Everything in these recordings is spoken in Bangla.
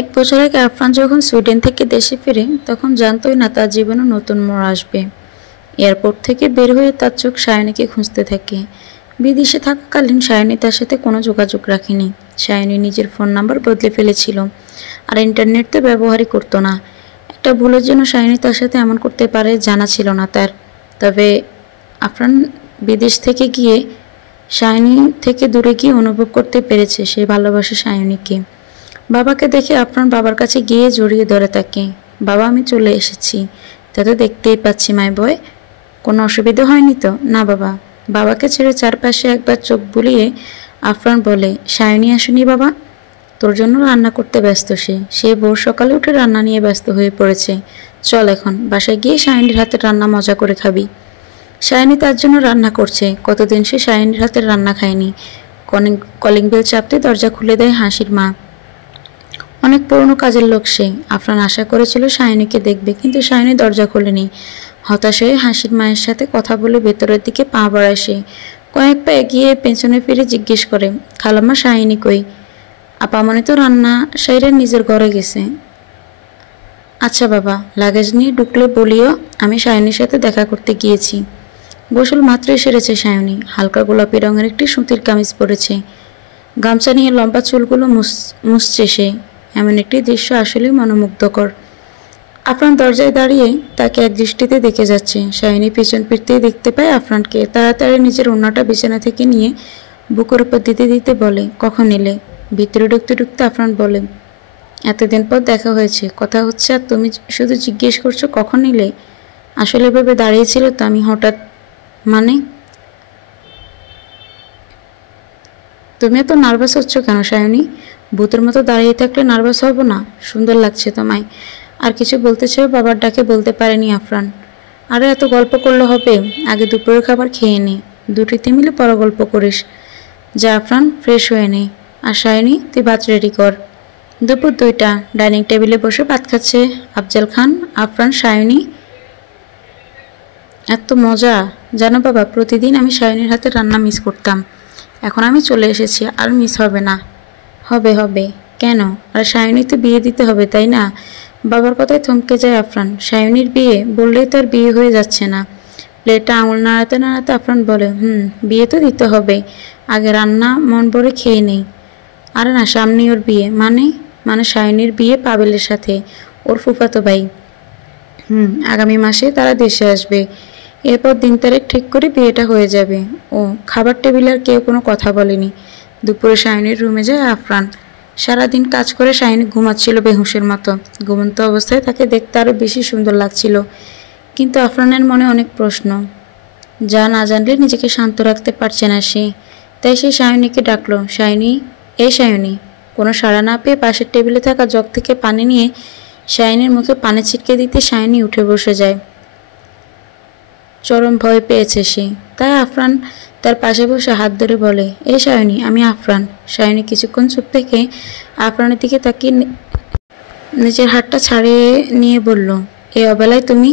এক বছর আগে আফরান যখন সুইডেন থেকে দেশে ফিরে তখন জানতোই না তার জীবনে নতুন মোড় আসবে। এয়ারপোর্ট থেকে বের হয়ে তার চোখ সায়নীকে খুঁজতে থাকে। বিদেশে থাকাকালীন সায়নী তার সাথে কোনো যোগাযোগ রাখেনি। সায়নী নিজের ফোন নাম্বার বদলে ফেলেছিল, আর ইন্টারনেট তো ব্যবহারই করতো না। একটা ভুলের জন্য সায়নী তার সাথে এমন করতে পারে জানা ছিল না তার। তবে আফরান বিদেশ থেকে গিয়ে সায়নী থেকে দূরে গিয়ে অনুভব করতে পেরেছে সে ভালোবাসে সায়নীকে। বাবাকে দেখে আফরান বাবার কাছে গিয়ে জড়িয়ে ধরে তাকে। বাবা, আমি চলে এসেছি, তা তো দেখতেই পাচ্ছি মাই বয়, কোনো অসুবিধা হয়নি তো? না বাবা। বাবাকে ছেড়ে চারপাশে একবার চোখ বুলিয়ে আফরান বলে, সায়নী আসেনি বাবা? তোর জন্য রান্না করতে ব্যস্ত সে ভোর সকালে উঠে রান্না নিয়ে ব্যস্ত হয়ে পড়েছে। চল এখন বাসায় গিয়ে সায়নীর হাতের রান্না মজা করে খাবি। সায়নী তার জন্য রান্না করছে। কতদিন সে সায়নীর হাতের রান্না খায়নি। কলিং বেল চাপতে দরজা খুলে দেয় হাসির মা। অনেক পুরনো কাজের লোক সে। আফরান আশা করেছিল সায়নীকে দেখবে, কিন্তু সায়নী দরজা খোলেনি। হতাশ হয়ে হাসির মায়ের সাথে কথা বলে ভেতরের দিকে পা বাড়ায় সে। কয়েক পা এগিয়ে পেছনে ফিরে জিজ্ঞেস করে, খালাম্মা সায়নী কই? আপামনি তো রান্না সাইরে নিজের ঘরে গেছে। আচ্ছা বাবা, লাগেজ নিয়ে ঢুকলে বলিও আমি সায়নীর সাথে দেখা করতে গিয়েছি। গোসল মাত্রই সেরেছে সায়নী। হালকা গোলাপি রঙের একটি সুতির কামিজ পরেছে। গামছা নিয়ে লম্বা চুলগুলো মুছছে সে। এমন একটি দৃশ্য আসলে মনোমুগ্ধকর। আফরান দরজায় দাঁড়িয়ে তাকে এক দৃষ্টিতে দেখে যাচ্ছে। সায়নী পেছন ফিরতেই দেখতে পায় আফরানকে। তাড়াতাড়ি নিজের ওড়নাটা বিছানা থেকে নিয়ে বুকের উপর দিতে দিতে বলে, কখন এলে? ভিতরে ঢুকতে ঢুকতে আফরান বলে, এতদিন পর দেখা হয়েছে, কথা হচ্ছে, আর তুমি শুধু জিজ্ঞেস করছো কখন এলে? আসলে এভাবে দাঁড়িয়েছিল তো আমি হঠাৎ। মানে? তুমি এত নার্ভাস হচ্ছ কেন সায়নী? ভূতের মতো দাঁড়িয়ে থাকলে নার্ভাস হব না? সুন্দর লাগছে তোমায়। আর কিছু বলতে চাও বাবার ডাকে বলতে পারেনি আফরান। আরে এত গল্প করলে হবে? আগে দুপুরের খাবার খেয়ে নে, দুটিতে মিলে পর গল্প করিস। যা আফরান, ফ্রেশ হয়ে নে। আর সায়নী, তুই ভাত রেডি কর। দুপুর 2টা। ডাইনিং টেবিলে বসে ভাত খাচ্ছে আফজাল খান, আফরান, সায়নী। এত মজা! জানো বাবা, প্রতিদিন আমি সায়নীর হাতে রান্না মিস করতাম। এখন আমি চলে এসেছি, আর মিস হবে না। হবে হবে কেন? আর সায়নী তো বিয়ে দিতে হবে, তাই না? বাবার কথায় থমকে যায় আফরান। সায়নীর বিয়ে বললেই তো আর বিয়ে হয়ে যাচ্ছে না। প্লেটটা আঙুল নাড়াতে নাড়াতে আফরান বলে, বিয়ে তো দিতে হবে। আগে রান্না মন ভরে খেয়ে নেই। আরে না, সামনেই ওর বিয়ে। মানে সায়নীর বিয়ে পাবেলের সাথে, ওর ফুফাতো ভাই। আগামী মাসে তারা দেশে আসবে। এরপর দিন তারিখ ঠিক করে বিয়েটা হয়ে যাবে। ও, খাবার টেবিলে আর কেউ কোনো কথা বলেনি। দুপুরে সায়নীর রুমে যায় আফরান। সারাদিন কাজ করে সায়নী ঘুমাচ্ছিল বেহুশের মতো। ঘুমন্ত অবস্থায় তাকে দেখতে আরও বেশি সুন্দর লাগছিল। কিন্তু আফরানের মনে অনেক প্রশ্ন, যা না জানলে নিজেকে শান্ত রাখতে পারছে না সে। তাই সে সায়নীকে ডাকলো, সায়নী, এই সায়নী। কোনো সাড়া না পেয়ে পাশের টেবিলে থাকা জগ থেকে পানি নিয়ে সায়নীর মুখে পানি ছিটকে দিতে সায়নী উঠে বসে যায়। চরম ভয় পেয়েছে সে। তাই আফরান তার পাশে বসে হাত ধরে বলে, এই সায়নী, আমি আফরান। সায়নী কিছুক্ষণ চুপ থেকে আফরানের দিকে তাকিয়ে নিজের হাতটা ছাড়িয়ে নিয়ে বলল, এই অবেলায় তুমি?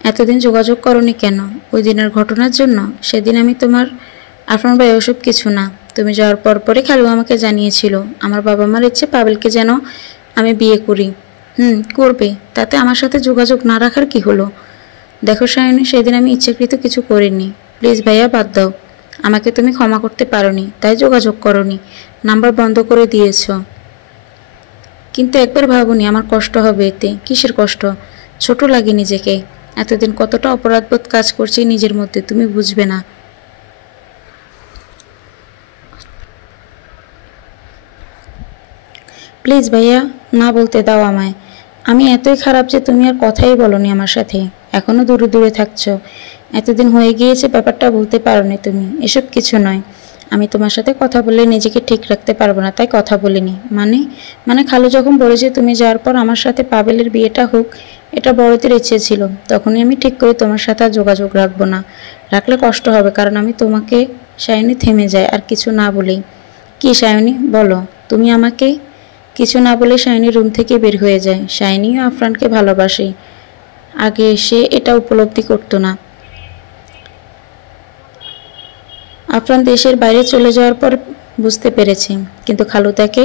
এতদিন যোগাযোগ করনি কেন? ওই দিনের ঘটনার জন্য? সেদিন আমি তোমার আফরান ভাই, ওসব কিছু না। তুমি যাওয়ার পরপরই খালু আমাকে জানিয়েছিল আমার বাবা মার ইচ্ছে পাবেলকে যেন আমি বিয়ে করি। করবে, তাতে আমার সাথে যোগাযোগ না রাখার কি হলো? দেখো সায়নী, সেদিন আমি ইচ্ছাকৃত কিছু করিনি। প্লিজ ভাইয়া, বাদ দাও। আমাকে তুমি ক্ষমা করতে পারোনি, তাই যোগাযোগ করনি, নাম্বার বন্ধ করে দিয়েছ। কিন্তু একবার ভাবুনি আমার কষ্ট হবে এতে? কিসের কষ্ট? ছোট লাগে নিজেকে। এতদিন কতটা অপরাধবোধ কাজ করছে নিজের মধ্যে, তুমি বুঝবে না। প্লিজ ভাইয়া, না বলতে দাও আমায়। আমি এতই খারাপ যে তুমি আর কথাই বলনি আমার সাথে। এখনো দূরে দূরে থাকছো। এতদিন হয়ে গিয়েছে, ব্যাপারটা বলতে পারোনি তুমি। এসব কিছু নয়। আমি তোমার সাথে কথা বললে নিজেকে ঠিক রাখতে পারবো না, তাই কথা বলিনি। মানে খালু যখন বলেছে তুমি যাওয়ার পর আমার সাথে পাবেলের বিয়েটা হোক, এটা বড়দের ইচ্ছে ছিল। তখনই আমি ঠিক করি তোমার সাথে আর যোগাযোগ রাখবো না। রাখলে কষ্ট হবে, কারণ আমি তোমাকে। সায়নী থেমে যায় আর কিছু না বলেই। কি সায়নী, বলো। তুমি আমাকে? কিছু না বলে সায়নী রুম থেকে বের হয়ে যায়। সায়নীও আফরানকে ভালোবাসে। আগে সে এটা উপলব্ধি করতো না। আফরান দেশের বাইরে চলে যাওয়ার পর বুঝতে পেরেছে, কিন্তু খালু তাকে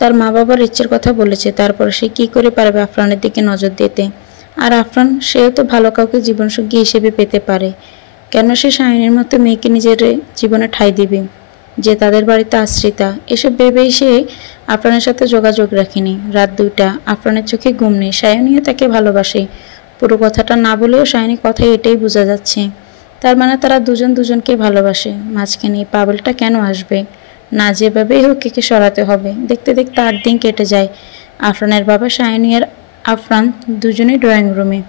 তার মা বাবার ইচ্ছের কথা বলেছে, তারপর সে কি করে পারবে আফরানের দিকে নজর দিতে? আর আফরান, সেও তো ভালো কাউকে জীবনসঙ্গী হিসেবে পেতে পারে। কেন সে শাহিনের মতো মেয়েকে নিজের জীবনে ঠাঁই দিবে, যে তাদের বাড়িতে আশ্রিতা? এসব ভেবেই সে আফরানের সাথে যোগাযোগ রাখেনি। রাত 2টা, আফরানের চোখে ঘুম নেই। সায়নীও তাকে ভালোবাসে, পুরো কথাটা না বলেও শাহিনীর কথায় এটাই বোঝা যাচ্ছে। তার মানে তারা দুজন দুজনকে ভালোবাসে। মাঝখানে এই পাগলটা কেন আসবে? না, যেভাবেই হোক একে সরাতে হবে। দেখতে দেখতে 8 দিন কেটে যায়। আফরানের বাবা শাহিনী আর আফরান দুজনেই ড্রয়িং রুমে।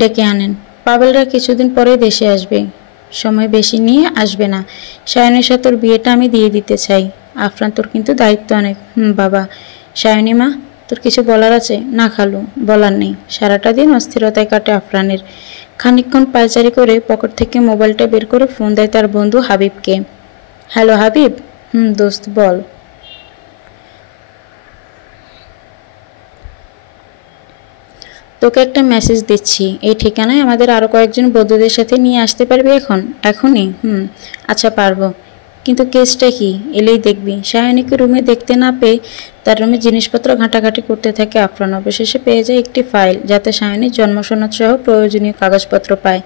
ডেকে আনেন। পাবেলরা কিছুদিন পরে দেশে আসবে, সময় বেশি নিয়ে আসবে না। সায়নের সাথে তোর বিয়েটা আমি দিয়ে দিতে চাই। আফরান, তোর কিন্তু দায়িত্ব অনেক। বাবা। সায়নী মা, তোর কিছু বলার আছে? না খালু, বলার নেই। সারাটা দিন অস্থিরতায় কাটে আফরানের। খানিকক্ষণ পায়চারি করে পকেট থেকে মোবাইলটা বের করে ফোন দেয় তার বন্ধু হাবিবকে। হ্যালো হাবিব। দোস্ত বল। তোকে একটা মেসেজ দিচ্ছি, এই ঠিকানায় আমাদের আরও কয়েকজন বন্ধুদের সাথে নিয়ে আসতে পারবি এখনই? আচ্ছা পারবো, কিন্তু কেসটা কি? এলেই দেখবি। সায়নীকে রুমে দেখতে না পেয়ে তার রুমে জিনিসপত্র ঘাঁটাঘাঁটি করতে থাকে আফরান। অবশেষে পেয়ে যায় একটি ফাইল, যাতে সায়নীর জন্মসনদ সহ প্রয়োজনীয় কাগজপত্র পায়।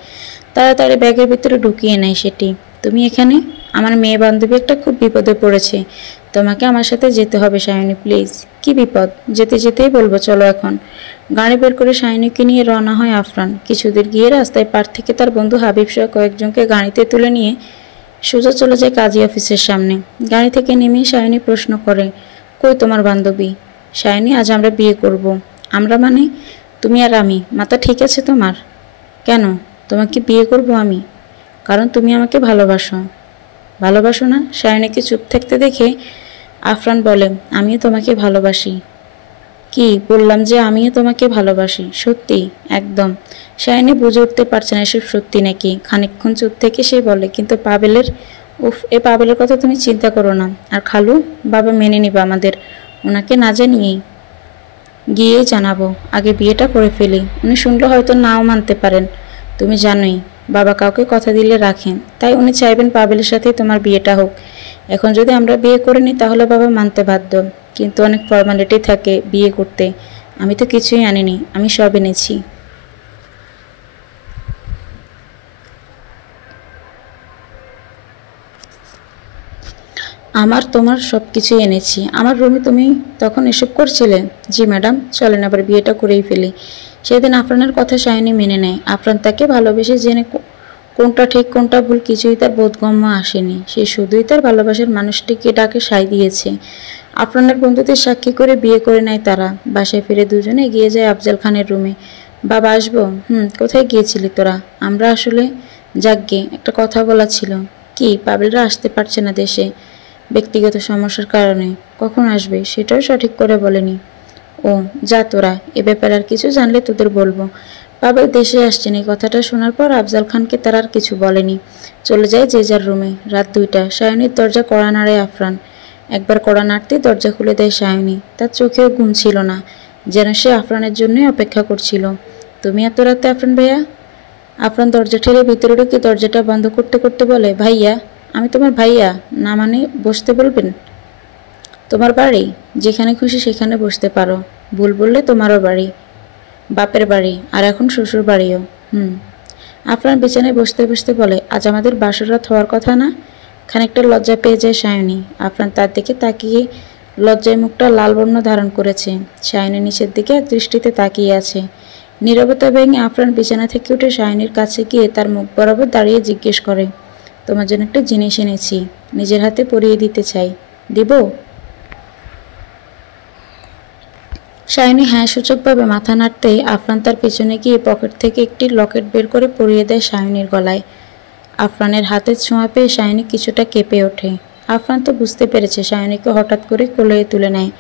তাড়াতাড়ি ব্যাগের ভিতরে ঢুকিয়ে নেয় সেটি। তুমি এখানে? আমার মেয়ে বান্ধবী একটা খুব বিপদে পড়েছে, তোমাকে আমার সাথে যেতে হবে সায়নী, প্লিজ। কি বিপদ? যেতে যেতেই বলবো, চলো এখন। গাড়ি বের করে সায়নীকে নিয়ে রওনা হয় আফরান। কিছুদূর গিয়ে রাস্তায় পার থেকে তার বন্ধু হাবিব সহ কয়েকজনকে গাড়িতে তুলে নিয়ে সোজা চলে যায় কাজী অফিসের সামনে। গাড়ি থেকে নেমেই সায়নী প্রশ্ন করে, কই তোমার বান্ধবী? সায়নী, আজ আমরা বিয়ে করব। আমরা মানে? তুমি আর আমি। মাথা ঠিক আছে তোমার? কেন? তোমাকে বিয়ে করব আমি কারণ তুমি আমাকে ভালোবাসো। ভালোবাসো না? সায়নীকে চুপ থাকতে দেখে আফরান বলে, আমিও তোমাকে ভালোবাসি। কি বললাম যে আমিও তোমাকে ভালোবাসি। সত্যি? একদম। সায়নী বুঝে উঠতে পারছে না এসব সত্যি নাকি। খানিকক্ষণ চুপ থেকে সে বলে, কিন্তু পাবেলের? এ পাবেলের কথা তুমি চিন্তা করো না। আর খালু? বাবা মেনে নিবা আমাদের, ওনাকে না জানিয়েই গিয়েই জানাবো। আগে বিয়েটা করে ফেলি, উনি শুনলে হয়তো নাও মানতে পারেন। তুমি জানোই বাবা কাউকে কথা দিলে রাখেন, তাই উনি চাইবেন পাবেলের সাথে তোমার বিয়েটা হোক। এখন যদি আমরা বিয়ে করে নিই তাহলে বাবা মানতে বাধ্য, কিন্তু অনেক ফর্মালিটি থাকে বিয়ে করতে। আমি তো কিছুই আনিনি, আমি সব এনেছি। আমার তোমার সব কিছুই এনেছি। আমার রুমে তুমি তখন এসব করছিলে? জি ম্যাডাম। চলেন আবার বিয়েটা করেই ফেলি। সেদিন আফরানের কথা সায়নী মেনে নেয়। আফরান তাকে ভালোবেসে জেনে কোনটা ঠিক কোনটা ভুল কিছুই তার বোধগম্য আসেনি। সে শুধুই তার ভালোবাসার মানুষটিকে ডাকে সায় দিয়েছে। আফরানের বন্ধুদের সাক্ষী করে বিয়ে করে নেয় তারা। বাসায় ফিরে দুজনে এগিয়ে যায় আফজাল খানের রুমে। বাবা, আসবো? কোথায় গিয়েছিলি তোরা? আমরা আসলে, যাকগে, একটা কথা বলা ছিল। কি? পাবেলরা আসতে পারছে না দেশে ব্যক্তিগত সমস্যার কারণে। কখন আসবে সেটাও সঠিক করে বলেনি। ও, যা তোরা, এ ব্যাপারে আর কিছু জানলে তোদের বলবো। পাবেল দেশে আসছেন এই কথাটা শোনার পর আফজাল খানকে তারা আর কিছু বলেনি। চলে যায় যে যার রুমে। রাত 2টা। সায়নীর দরজা কড়া নাড়ে আফরান। একবার কড়া নাড়তেই দরজা খুলে দেয় সায়নী। তার চোখেও ঘুম ছিল না, যেন সে আফরানের জন্যই অপেক্ষা করছিল। তুমি এত রাতে আফরান ভাইয়া? আফরান দরজা ঠেলে ভিতরে ঢুকে দরজাটা বন্ধ করতে করতে বলে, ভাইয়া? আমি তোমার ভাইয়া না মানে বসতে বলবেন? তোমার বাড়ি, যেখানে খুশি সেখানে বসতে পারো। ভুল বললে তোমারও বাড়ি, বাপের বাড়ি, আর এখন শ্বশুর বাড়িও। আফরান বিছানায় বসতে বসতে বলে, আজ আমাদের বাসর রাত হওয়ার কথা না? খানিকটা লজ্জা পেয়ে যায় সায়নী। আফরান তার দিকে তাকিয়ে লজ্জায় মুখটা লাল বর্ণ ধারণ করেছে। সায়নী নিচের দিকে এক দৃষ্টিতে তাকিয়ে আছে। নীরবতা ভেঙে আফরান বিছানা থেকে উঠে সায়নীর কাছে গিয়ে তার মুখ বরাবর দাঁড়িয়ে জিজ্ঞেস করে, তোমার জন্য একটা জিনিস এনেছি, নিজের হাতে পরিয়ে দিতে চাই, দিব? সায়নী হ্যাঁ সূচকভাবে মাথা নাড়তেই আফরান তার পেছনে গিয়ে পকেট থেকে একটি লকেট বের করে পরিয়ে দেয় সায়নীর গলায়। আফরানের হাতের ছোঁয়া পেয়ে সায়নী কিছুটা কেঁপে ওঠে। আফরান তো বুঝতে পেরেছে সায়নীকে হঠাৎ করে কোলে তুলে নেয়।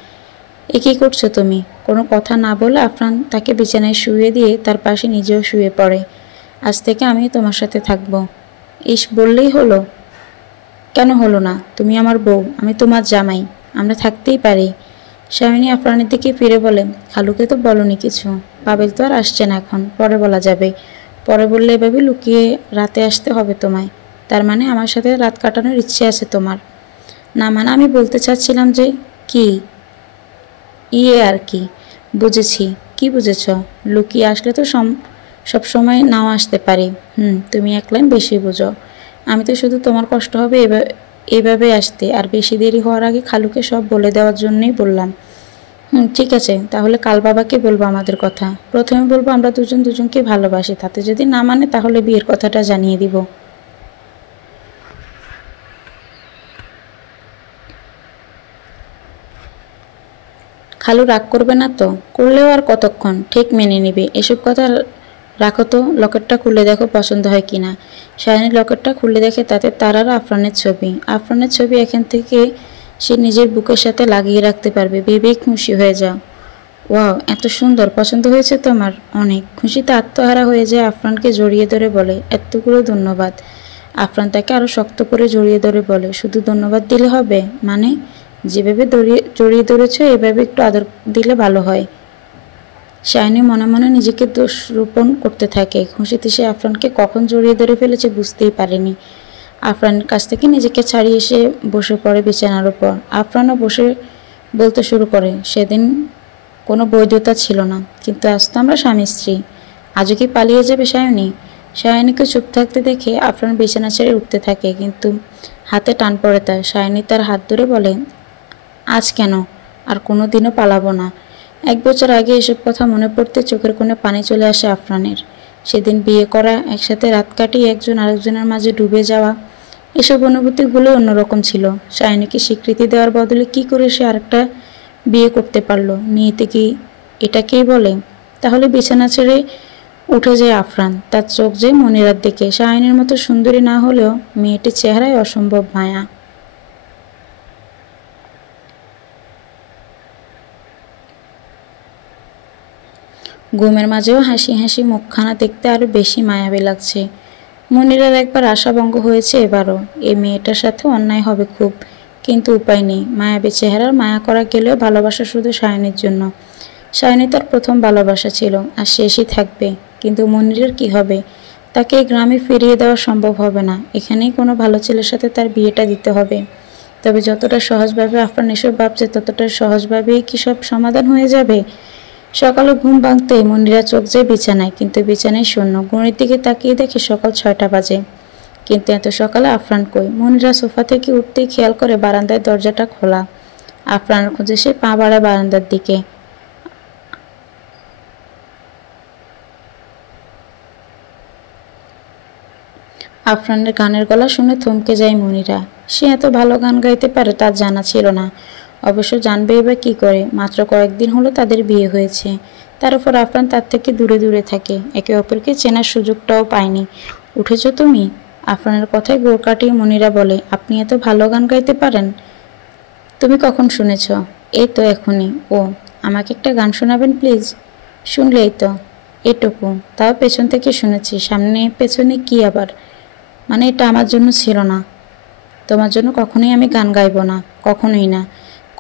এ কী করছো তুমি? কোনো কথা না বলে আফরান তাকে বিছানায় শুইয়ে দিয়ে তার পাশে নিজেও শুয়ে পড়ে। আজ থেকে আমি তোমার সাথে থাকবো। ইস, বললেই হলো? কেন হলো না? তুমি আমার বউ, আমি তোমার জামাই, আমরা থাকতেই পারি। সায়নী আফরানের দিকে ফিরে বলে, খালুকে তো বলনি কিছু। পাবেল তো আর আসছে না এখন, পরে বলা যাবে। পরে বললে এভাবে লুকিয়ে রাতে আসতে হবে তোমায়? তার মানে আমার সাথে রাত কাটানোর ইচ্ছে আছে তোমার? না মানে আমি বলতে চাচ্ছিলাম যে কি ইয়ে আর কি। বুঝেছি। কি বুঝেছ? লুকিয়ে আসলে তো সব সময় নাও আসতে পারি। তুমি এক লাইন বেশি বুঝো। আমি তো শুধু তোমার কষ্ট হবে এভাবে আসতে আর বেশি দেরি হওয়ার আগে খালুকে সব বলে দেওয়ার জন্যই বললাম। ঠিক আছে, তাহলে কাল বাবাকে বলবো আমাদের কথা। প্রথমে বলবো আমরা দুজন দুজনকে ভালোবাসি, তাতে যদি না মানে তাহলে বিয়ের কথাটা জানিয়ে দিব। খালু রাগ করবে না তো? করলেও আর কতক্ষণ, ঠিক মেনে নিবে। এসব কথা রাখো তো, লকেটটা খুলে দেখো পছন্দ হয় কিনা। সায়নী লকেটটা খুলে দেখে তাতে তার আর আফরানের ছবি। আফরানের ছবি এখান থেকে সে নিজের বুকের সাথে লাগিয়ে রাখতে পারবে। ভেবেই খুশি হয়ে যাও। ওয়াও, এত সুন্দর! পছন্দ হয়েছে তোমার? অনেক। খুশিতে আত্মহারা হয়ে যায়, আফরানকে জড়িয়ে ধরে বলে, এতগুলো ধন্যবাদ। আফরান তাকে আরো শক্ত করে জড়িয়ে ধরে বলে, শুধু ধন্যবাদ দিলে হবে? মানে যেভাবে জড়িয়ে ধরেছ এভাবে একটু আদর দিলে ভালো হয়। শাইনি মনে মনে নিজেকে দোষারোপণ করতে থাকে। খুশিতে সে আফরানকে কখন জড়িয়ে ধরে ফেলেছে বুঝতেই পারেনি। আফরানের কাছ থেকে নিজেকে ছাড়িয়ে এসে বসে পড়ে বিছানার উপর। আফরানও বসে বলতে শুরু করে, সেদিন কোনো বৈধতা ছিল না, কিন্তু আজ তো আমরা স্বামী স্ত্রী। আজও কি পালিয়ে যাবে সায়নী? সায়নীকে চুপ থাকতে দেখে আফরান বিছানা ছেড়ে উঠতে থাকে, কিন্তু হাতে টান পড়ে তার। সায়নী তার হাত ধরে বলে, আজ কেন? আর কোনো দিনও পালাবো না। 1 বছর আগে এসব কথা মনে পড়তে চোখের কোণে পানি চলে আসে আফরানের। সেদিন বিয়ে করা, একসাথে রাত কাটিয়ে একজন আরেকজনের মাঝে ডুবে যাওয়া, এসব অনুভূতিগুলো অন্যরকম ছিল। সায়নীকে স্বীকৃতি দেওয়ার বদলে কি করে সে আরেকটা বিয়ে করতে পারলো? নিয়তি কি এটাকেই বলে? তাহলে বিছানা ছেড়ে উঠে যায় আফরান। তার চোখ যায় মনিরার দিকে। সায়নীর মতো সুন্দরী না হলেও মেয়েটির চেহারায় অসম্ভব মায়া। ঘুমের মাঝেও হাসি হাসি মুখখানা দেখতে আরো বেশি মায়াবী লাগছে। মনিরার একবার আশাভঙ্গ হয়েছে, এবারও এই মেয়েটার সাথে অন্যায় হবে খুব, কিন্তু উপায় নেই। মায়াবী চেহারার মায়া করা গেলেও ভালোবাসা শুধু সায়নীর জন্য। সায়নী তার প্রথম ভালোবাসা ছিল আর শেষই থাকবে। কিন্তু মনিরের কি হবে? তাকে এই গ্রামে ফিরিয়ে দেওয়া সম্ভব হবে না। এখানেই কোনো ভালো ছেলের সাথে তার বিয়েটা দিতে হবে। তবে যতটা সহজভাবে আফরান এসব ভাবছে ততটা সহজভাবেই কি সব সমাধান হয়ে যাবে? সকালে ঘুম ভাঙতেই মনিরা চোখ যায় বিছানায়, কিন্তু বিছানায় শূন্য। ঘড়ির দিকে তাকিয়ে দেখে সকাল 6টা বাজে, কিন্তু এত সকালে আফরান কই? মনিরা সোফা থেকে উঠতেই খেয়াল করে বারান্দায় দরজাটা খোলা। আফরানের খোঁজে সে পা বাড়ায় বারান্দার দিকে। আফরানের গানের গলা শুনে থমকে যায় মনিরা। সে এত ভালো গান গাইতে পারে তার জানা ছিল না। অবশ্য জানবেই বা কী করে? মাত্র কয়েকদিন হলো তাদের বিয়ে হয়েছে। তার উপর আফরান তার থেকে দূরে দূরে থাকে, একে অপরকে চেনার সুযোগটাও পায়নি। উঠেছ তুমি? আফরানের কথায় গোড় কাটিয়ে মনিরা বলে, আপনি এত ভালো গান গাইতে পারেন? তুমি কখন শুনেছ? এই তো এখনই। ও, আমাকে একটা গান শোনাবেন প্লিজ? শুনলেই তো। এটুকু, তাও পেছন থেকে শুনেছি। সামনে পেছনে কি আবার? মানে এটা আমার জন্য ছিল না। তোমার জন্য কখনোই আমি গান গাইব না, কখনোই না।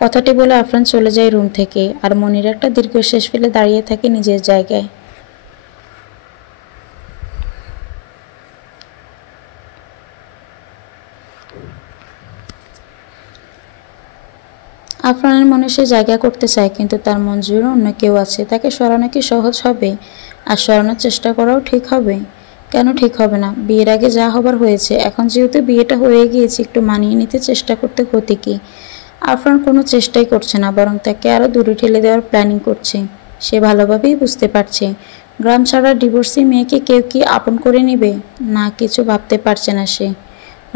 কথাটি বলে আফরান চলে যায় রুম থেকে, আর মনির একটা দীর্ঘশ্বাস ফেলে দাঁড়িয়ে থাকে নিজের জায়গায়। আফরানের মনে সে জায়গা করতে চায়, কিন্তু তার মন জুড়ে অন্য কেউ আছে। তাকে সরানো কি সহজ হবে? আর সরানোর চেষ্টা করাও ঠিক হবে? কেন ঠিক হবে না? বিয়ের আগে যা হবার হয়েছে, এখন যেহেতু বিয়েটা হয়ে গিয়েছে একটু মানিয়ে নিতে চেষ্টা করতে ক্ষতি কি? আফরান কোনো চেষ্টাই করছে না, বরং তাকে আরও দূরে ঠেলে দেওয়ার প্ল্যানিং করছে। সে ভালোভাবেই বুঝতে পারছে গ্রাম ছাড়া ডিভোর্সি মেয়েকে কেউ কি আপন করে নেবে না, কিছু ভাবতে পারছে না সে।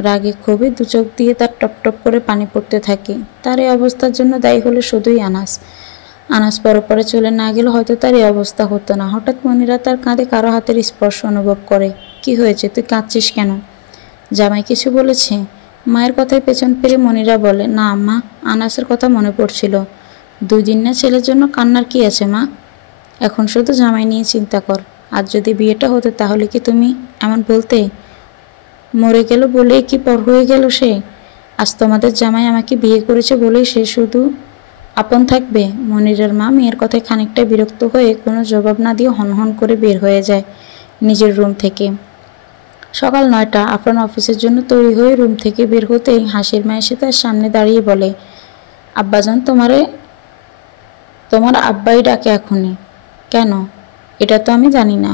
রাগে ক্ষোভে দু চোখ দিয়ে তার টপ টপ করে পানি পড়তে থাকে। তার এই অবস্থার জন্য দায়ী হলো শুধুই আনাস। আনাস পরে চলে না গেলে হয়তো তার এই অবস্থা হতো না। হঠাৎ মনিরা তার কাঁধে কারো হাতের স্পর্শ অনুভব করে। কি হয়েছে? তুই কাঁদছিস কেন? জামাই কিছু বলেছে? মায়ের কথায় পেছন ফিরে মনিরা বলে, না আম্মা, আনাসের কথা মনে পড়ছিল। 2 দিন না ছেলের জন্য কান্নার কি আছে মা? এখন শুধু জামাই নিয়ে চিন্তা কর। আজ যদি বিয়েটা হতো তাহলে কি তুমি এমন বলতে? মরে গেল বলেই কি পর হয়ে গেল সে? আজ তোমাদের জামাই আমাকে বিয়ে করেছে বলেই সে শুধু আপন থাকবে? মনিরের মা মেয়ের কথায় খানিকটা বিরক্ত হয়ে কোনো জবাব না দিয়ে হনহন করে বের হয়ে যায় নিজের রুম থেকে। সকাল 9টা। আফরান অফিসের জন্য তৈরি হয়ে রুম থেকে বের হতেই হাসির মা এসে তার সামনে দাঁড়িয়ে বলে, আব্বাজান, তোমার আব্বাই ডাকে এখনই। কেন? এটা তো আমি জানি না।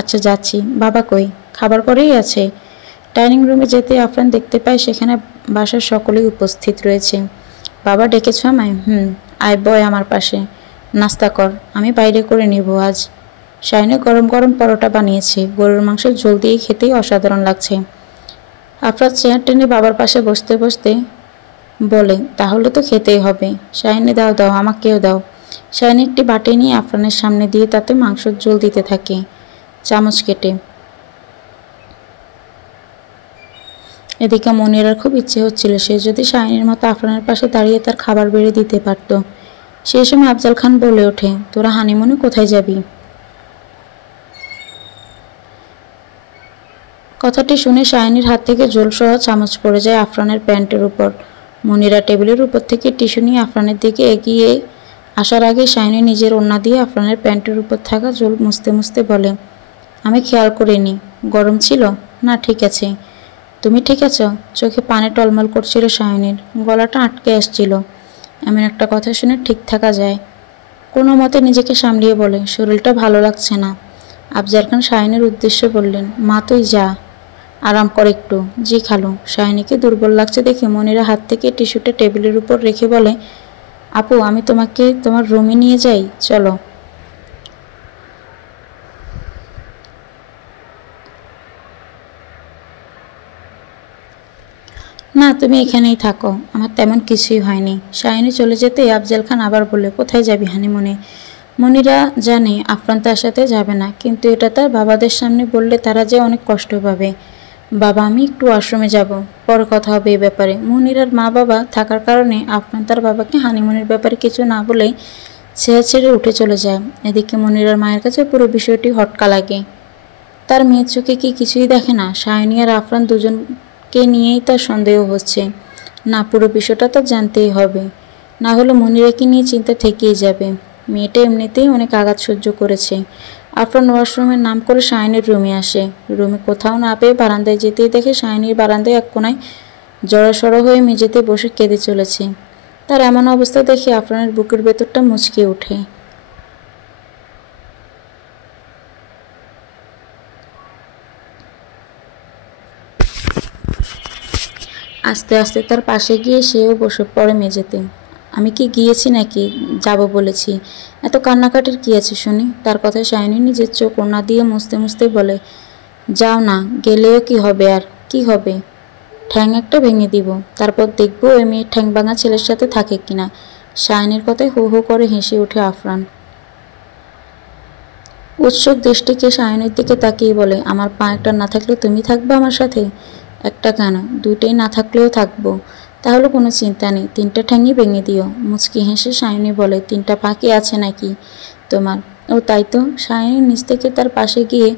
আচ্ছা, যাচ্ছি। বাবা কই? খাবার করেই আছে। ডাইনিং রুমে যেতে আফরান দেখতে পায় সেখানে বাসার সকলেই উপস্থিত রয়েছে। বাবা ডেকেছ আমায়? আয়, বয় আমার পাশে। নাস্তা কর, আমি বাইরে করে নেব আজ। শাইনে গরম গরম পরোটা বানিয়েছে, গরুর মাংসের ঝোল দিয়ে খেতেই অসাধারণ লাগছে। আফরান চেয়ার টেনে বাবার পাশে বসতে বসতে বলে, তাহলে তো খেতেই হবে। শাইনে, দাও দাও, আমাকেও দাও। শাইনে একটি বাটি নিয়ে আফরানের সামনে দিয়ে তাতে মাংসের ঝোল দিতে থাকে চামচ কেটে। এদিকে মনিরার খুব ইচ্ছে হচ্ছিল সে যদি শাইনের মতো আফরানের পাশে দাঁড়িয়ে তার খাবার বেড়ে দিতে পারত। সেই সময় আফজাল খান বলে ওঠে, তোরা হানিমুনে কোথায় যাবি? কথাটি শুনে শাইনির হাত থেকে ঝোলসহ চামচ পড়ে যায় আফরানের প্যান্টের উপর। মনিরা টেবিলের উপর থেকে টিস্যু নিয়ে আফরানের দিকে এগিয়ে আসার আগে শাইনি নিজের ওড়না দিয়ে আফরানের প্যান্টের উপর থাকা ঝোল মুছতে মুছতে বলে, আমি খেয়াল করিনি। গরম ছিল? না, ঠিক আছে। তুমি ঠিক আছো? চোখে পানি টলমল করছিল শাইনির, গলাটা আটকে আসছিল। এমন একটা কথা শুনে ঠিক থাকা যায়? কোনো মতে নিজেকে সামলিয়ে বলে, শরীরটা ভালো লাগছে না। আফজাল খান শাইনের উদ্দেশ্যে বললেন, মা তুই যা, আরাম কর একটু। জি খালু। শাইনিকে দুর্বল লাগছে দেখে মনিরা হাত থেকে টিস্যুটা টেবিলের উপর রেখে বলে, আপু, আমি তোমাকে তোমার রুমে নিয়ে যাই, চলো। না, তুমি এখানেই থাকো, আমার তেমন কিছুই হয়নি। শাইনি চলে যেতে আফজাল খান আবার বলে, কোথায় যাবি হানিমুনে? মনিরা জানে আফরান তার সাথে যাবে না, কিন্তু এটা তার বাবাদের সামনে বললে তারা যে অনেক কষ্ট পাবে। বাবা, আমি একটু আশ্রমে যাব, পরে কথা হবে এই ব্যাপারে। মনিরার মা বাবা থাকার কারণে আফরান তার বাবাকে হানিমুনের ব্যাপারে কিছু না বলেই চেয়ার ছেড়ে উঠে চলে যায়। এদিকে মনিরার মায়ের কাছে পুরো বিষয়টি হটকা লাগে। তার মেয়ের চোখে কি কিছুই দেখে না? শাইনি আর আফরান দুজনকে নিয়েই তার সন্দেহ হচ্ছে। না, পুরো বিষয়টা তার জানতেই হবে, না হলে মনিরাকে নিয়ে চিন্তা থেকেই যাবে। মেয়েটা এমনিতেই অনেক আঘাত সহ্য করেছে। আফরান ওয়াশরুমের নাম করে শাইনির রুমে আসে। রুমে কোথাও না পেয়ে বারান্দায় যেতেই দেখে শাইনির বারান্দায় এক কোনায় জড়সড় হয়ে মেঝেতে বসে কেঁদে চলেছে। তার এমন অবস্থা দেখে আফরানের বুকের ভেতরটা মুচকে ওঠে। আস্তে আস্তে তার পাশে গিয়ে সেও বসে পড়ে মেঝেতে। আমি কি গিয়েছি নাকি যাব বলেছি? এত কান্নাকাটির কি আছে শুনি? তার কথায় শাইনি নিজের চোখ ওড়না দিয়ে মুছতে মুছতে বলে, যাও না, গেলেও কি হবে? আর কি হবে? ঠ্যাং একটা ভেঙে দিব, তারপর দেখবো ওই মেয়ে ঠ্যাং ভাঙা ছেলের সাথে থাকে কিনা। শাইনির কথায় হো হো করে হেসে ওঠে আফরান। উৎসুক দৃষ্টিকে শায়নের দিকে তাকিয়ে বলে, আমার পা একটা না থাকলে তুমি থাকবে আমার সাথে? একটা কেন, দুইটাই না থাকলেও থাকবো। তাহলে কোনো চিন্তা নেই, তিনটা ঠ্যাঙই ভেঙে দিও। মুচকি হেসে শায়নি বলে, তিনটা পা কি আছে নাকি তোমার? ও তাই তো। শায়নির নিচ থেকে তার পাশে গিয়ে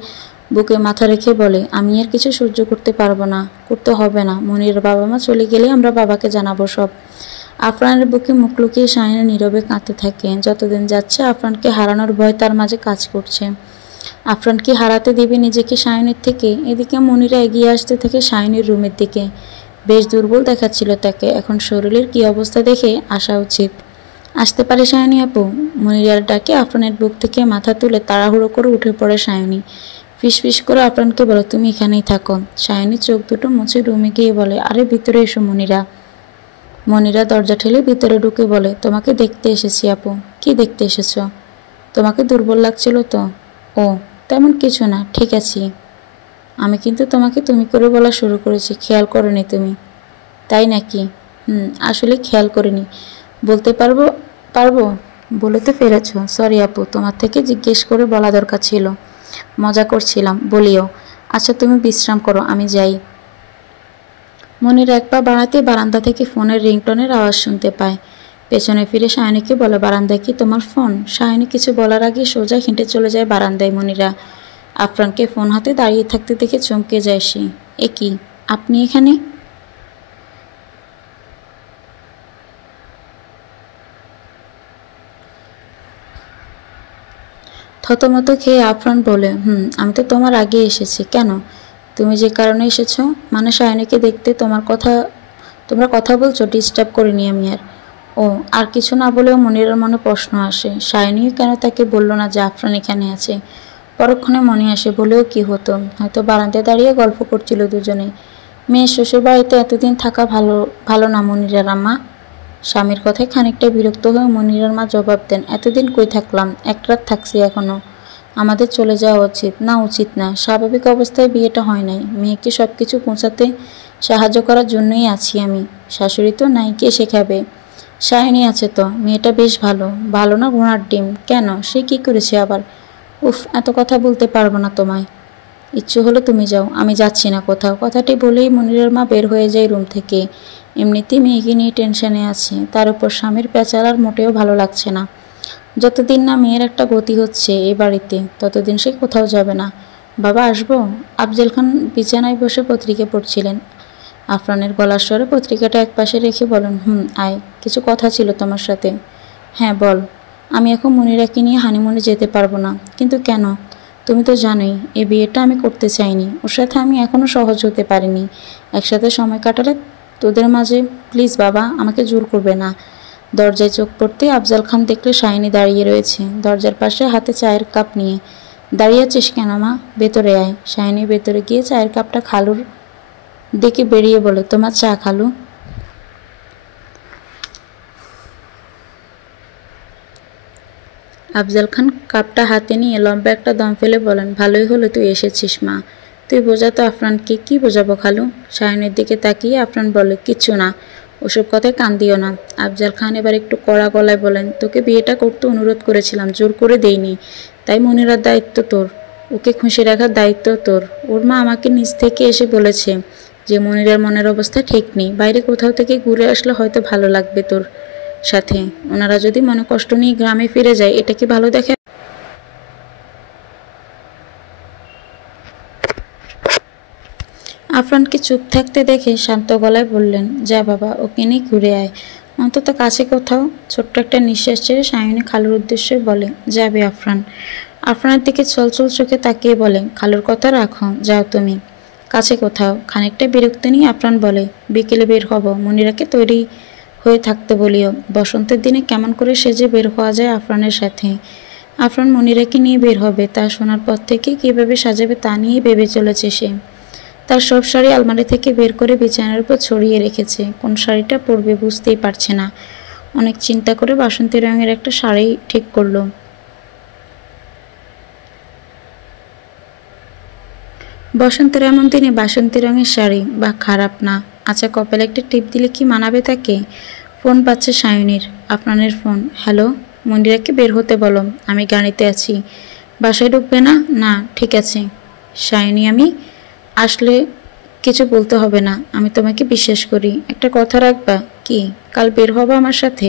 বুকে মাথা রেখে বলে, আমি আর কিছু সহ্য করতে পারবো না, করতে হবে না। মনির বাবা মা চলে গেলে আমরা বাবাকে জানাবো সব। আফরানের বুকে মুখ লুকিয়ে শাহিনা নীরবে কাঁদতে থাকে। যতদিন যাচ্ছে আফরানকে হারানোর ভয় তার মাঝে কাজ করছে। আফরান কি হারাতে দেবে নিজেকে শাহিনীর থেকে? এদিকে মনিরা এগিয়ে আসতে থাকে শাহিনীর রুমের দিকে। বেশ দুর্বল দেখাচ্ছিল তাকে, এখন শরীরের কি অবস্থা দেখে আসা উচিত। আসতে পারে শাহিনী আপু? মনিরার ডাকে আফরানের বুক থেকে মাথা তুলে তাড়াহুড়ো করে উঠে পড়ে শাহিনী। ফিসফিস করে আফরানকে বলে, তুমি এখানেই থাকো। শাহিনী চোখ দুটো মুছে রুমে গিয়ে বলে, আরে ভিতরে এসো মনিরা। মনিরা দরজা ঠেলে ভিতরে ঢুকে বলে, তোমাকে দেখতে এসেছি আপু। কি দেখতে এসেছ? তোমাকে দুর্বল লাগছিল তো? ও তেমন কিছু না, ঠিক আছি। আমি কিন্তু তোমাকে তুমি করে বলা শুরু করেছি, খেয়াল করোনি তুমি? তাই নাকি? আসলে খেয়াল করিনি। বলতে পারবো? পারবো। বলে তো ফেলেছ। সরি আপু, তোমার থেকে জিজ্ঞেস করে বলা দরকার ছিল। মজা করছিলাম, বলিও। আচ্ছা তুমি বিশ্রাম করো, আমি যাই। মনির এক পা বাড়াতে বারান্দা থেকে ফোনের রিংটোনের আওয়াজ শুনতে পায়। পেছনে ফিরে সায়নীকে বলে, বারান্দায় কি তোমার ফোন? সায়নী কিছু বলার আগে সোজা হেঁটে চলে যায় বারান্দায়। মনিরা আফরানকে ফোন হাতে দাঁড়িয়ে থাকতে দেখে চমকে যায় সে। এ কি, আপনি এখানে? থতমত খেয়ে আফরান বলে, আমি তো তোমার আগে এসেছি। কেন? তুমি যে কারণে এসেছো, মানে সায়নীকে দেখতে তোমরা কথা বলছো, ডিস্টার্ব করিনি আমি আর। ও, আর কিছু না বলেও মনিরার মনে প্রশ্ন আসে, সায়নীও কেন তাকে বলল না যে আফরান এখানে আছে। পরক্ষণে মনে আসে, বলেও কি হতো, হয়তো বারান্দায় দাঁড়িয়ে গল্প করছিল দুজনে। মেয়ের শ্বশুর বাড়িতে এতদিন থাকা ভালো ভালো না মনিরার আম্মা? স্বামীর কথায় খানিকটা বিরক্ত হয়ে মনিরার মা জবাব দেন, এতদিন কই থাকলাম, এক রাত থাকছি এখনো। আমাদের চলে যাওয়া উচিত না? উচিত না, স্বাভাবিক অবস্থায় বিয়েটা হয় নাই, মেয়েকে সব কিছু পৌঁছাতে সাহায্য করার জন্যই আছি আমি। শাশুড়ি তো নাই, কে শেখাবে? সায়নী আছে তো, মেয়েটা বেশ ভালো। ভালো না ঘোড়ার ডিম? কেন, সে কি করেছে আবার? উফ, এত কথা বলতে পারবো না তোমায়। ইচ্ছে হলো তুমি যাও, আমি যাচ্ছি না কোথাও। কথাটি বলেই মনিরের মা বের হয়ে যায় রুম থেকে। এমনিতেই মেয়েকে নিয়ে টেনশনে আছে, তার উপর স্বামীর পেঁচালার মোটেও ভালো লাগছে না। যতদিন না মেয়ের একটা গতি হচ্ছে এই বাড়িতে, ততদিন সে কোথাও যাবে না। বাবা, আসবো? আফজল খান বিছানায় বসে পত্রিকা পড়ছিলেন। আফরানের গলার স্বরে পত্রিকাটা একপাশে রেখে বলেন, আয়, কিছু কথা ছিল তোমার সাথে। হ্যাঁ বল। আমি এখন মনিরাকে নিয়ে হানিমুনে যেতে পারবো না। কিন্তু কেন? তুমি তো জানোই এই বিয়েটা আমি করতে চাইনি, ওর সাথে আমি এখনও সহজ হতে পারিনি। একসাথে সময় কাটালে তোদের মাঝে। প্লিজ বাবা, আমাকে জোর করবে না। দরজায় চোখ পড়তে আফজল খান দেখলে সায়নী দাঁড়িয়ে রয়েছে দরজার পাশে, হাতে চায়ের কাপ নিয়ে। দাঁড়িয়ে আছিস কেন মা, ভেতরে আয়। সায়নী ভেতরে গিয়ে চায়ের কাপটা খালুর দিকে বেরিয়ে বলে, তোমার চা খালু। আফজল খান কাপটা হাতে নিয়ে লম্বা একটা দম ফেলে বলেন, ভালোই হলো তুই এসেছিস মা। তুই বোঝাতো আফরানকে। কি বোঝাবো খালু? সায়নের দিকে তাকিয়ে আফরান বলে, কিচ্ছু না, ওসব কথায় কান দিও না। আফজল খান এবার একটু কড়া গলায় বলেন, তোকে বিয়েটা করতে অনুরোধ করেছিলাম, জোর করে দেইনি। তাই মনিরার দায়িত্ব তোর, ওকে খুশি রাখার দায়িত্ব তোর। ওর মা আমাকে নিজ থেকে এসে বলেছে যে মনিরার মনের অবস্থা ঠিক নেই, বাইরে কোথাও থেকে ঘুরে আসলে হয়তো ভালো লাগবে তোর সাথে। ওনারা যদি মনে কষ্ট নিয়ে গ্রামে ফিরে যায়, এটা কি ভালো দেখে? আফরানকে চুপ থাকতে দেখে শান্ত গলায় বললেন, যা বাবা, ওকে নিয়ে ঘুরে আয়, অন্তত কাছে কোথাও। ছোট্ট একটা নিঃশ্বাস ছেড়ে সায়নী খালুর উদ্দেশ্যে বলে, যাবে আফরান। আফরানের দিকে ছলছল চোখে তাকিয়ে বলে, খালুর কথা রাখো, যাও তুমি কাছে কোথাও। খানিকটা বিরক্তি নিয়ে আফরান বলে, বিকেলে বের হব, মনিরাকে তৈরি হয়ে থাকতে বলিও। বসন্তের দিনে কেমন করে সেজে বের হওয়া যায় আফরানের সাথে। আফরান মনিরাকে নিয়ে বের হবে, তা শোনার পর থেকে কীভাবে সাজাবে তা নিয়েই ভেবে চলেছে সে। তার সব শাড়ি আলমারি থেকে বের করে বিছানার উপর ছড়িয়ে রেখেছে, কোন শাড়িটা পরবে বুঝতেই পারছে না। অনেক চিন্তা করে বাসন্তী রঙের একটা শাড়ি ঠিক করলো। বসন্তের এমন দিনে বাসন্তী রঙের শাড়ি, বা খারাপ না। আচ্ছা, কপালে একটা টিপ দিলে কি মানাবে তাকে? ফোন পাচ্ছে সায়নীর, আফরানের ফোন। হ্যালো, মন্দিরাকে বের হতে বলো, আমি গাড়িতে আছি। বাসায় ঢুকবে না? না, ঠিক আছে সায়নী, আমি আসলে কিছু বলতে হবে না, আমি তোমাকে বিশ্বাস করি। একটা কথা রাখবা? কি? কাল বের হবো আমার সাথে?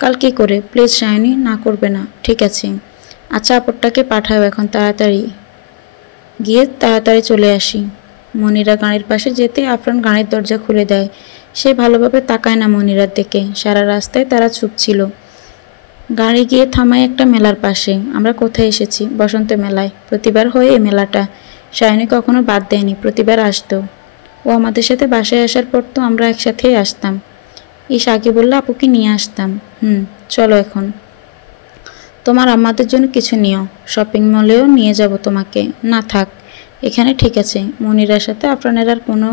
কাল কি করে? প্লিজ সায়নী, না করবে না। ঠিক আছে। আচ্ছা, আপরটাকে পাঠাও এখন তাড়াতাড়ি, গিয়ে তাড়াতাড়ি চলে আসি। মনিরা গাড়ির পাশে যেতে আফরান গাড়ির দরজা খুলে দেয়। সে ভালোভাবে তাকায় না মনিরার দিকে। সারা রাস্তায় তারা চুপ ছিল। গাড়ি গিয়ে থামায় একটা মেলার পাশে। আমরা কোথায় এসেছি? বসন্ত মেলায়। প্রতিবার হয় এই মেলাটা। সায়নী কখনো বাদ দেয়নি, প্রতিবার আসতো। ও আমাদের সাথে বাসায় আসার পর তো আমরা একসাথেই আসতাম। আগে বললে আপুকে নিয়ে আসতাম। চলো এখন। তোমার আমাদের জন্য কিছু নিও, শপিং মলেও নিয়ে যাব তোমাকে। না থাক, এখানে ঠিক আছে। মনিরার সাথে আফরানের আর কোনো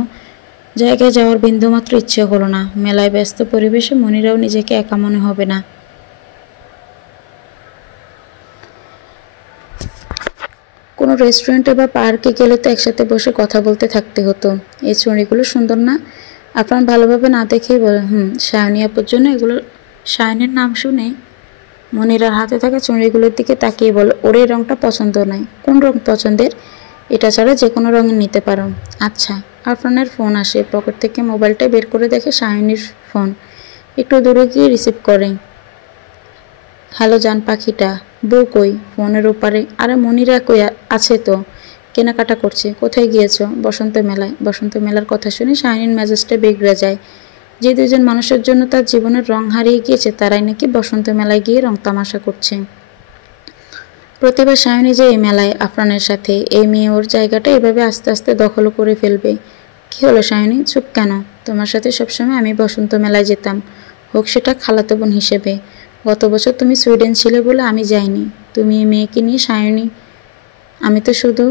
জায়গায় যাওয়ার বিন্দুমাত্র ইচ্ছে হলো না। মেলায় ব্যস্ত পরিবেশে মনিরাও নিজেকে একা মনে হবে না। কোনো রেস্টুরেন্টে বা পার্কে গেলে তো একসাথে বসে কথা বলতে থাকতে হতো। এই চুড়িগুলো সুন্দর না? আফরান ভালোভাবে না দেখেই বলে, সায়নী আপুর জন্য এগুলো। সায়নীর নাম শুনে মনিরার হাতে থাকা চুড়িগুলোর দিকে তাকিয়ে বলে, ওর এই রঙটা পছন্দ নয়। কোন রং পছন্দের? এটা ছাড়া যে কোনো রঙের নিতে পারো। আচ্ছা। আফরানের ফোন আসে। পকেট থেকে মোবাইলটা বের করে দেখে সায়নীর ফোন। একটু দূরে গিয়ে রিসিভ করে। হ্যালো জান পাখিটা, বউ কই? ফোনের ওপারে। আরে মনিরা কই? আছে তো, কেনাকাটা করছে। কোথায় গিয়েছো? বসন্ত মেলায়। বসন্ত মেলার কথা শুনে সায়নীর মেজাজটা বিগড়ে যায়। যে দুজন মানুষের জন্য তার জীবনের রং হারিয়ে গিয়েছে, তারাই নাকি বসন্ত মেলায় গিয়ে রং তামাশা করছে। প্রতিবার সায়নী যে এই মেলায় আফরানের সাথে, এই মেয়ে ওর জায়গাটা এভাবে আস্তে আস্তে দখল করে ফেলবে। কি হলো সায়নী, চুপ কেন? তোমার সাথে সবসময় আমি বসন্ত মেলায় যেতাম, হোক সেটা খালাতো বোন হিসেবে। গত বছর তুমি সুইডেন ছিলে বলে আমি যাইনি। তুমি এই মেয়েকে নিয়ে সায়নী, আমি তো শুধু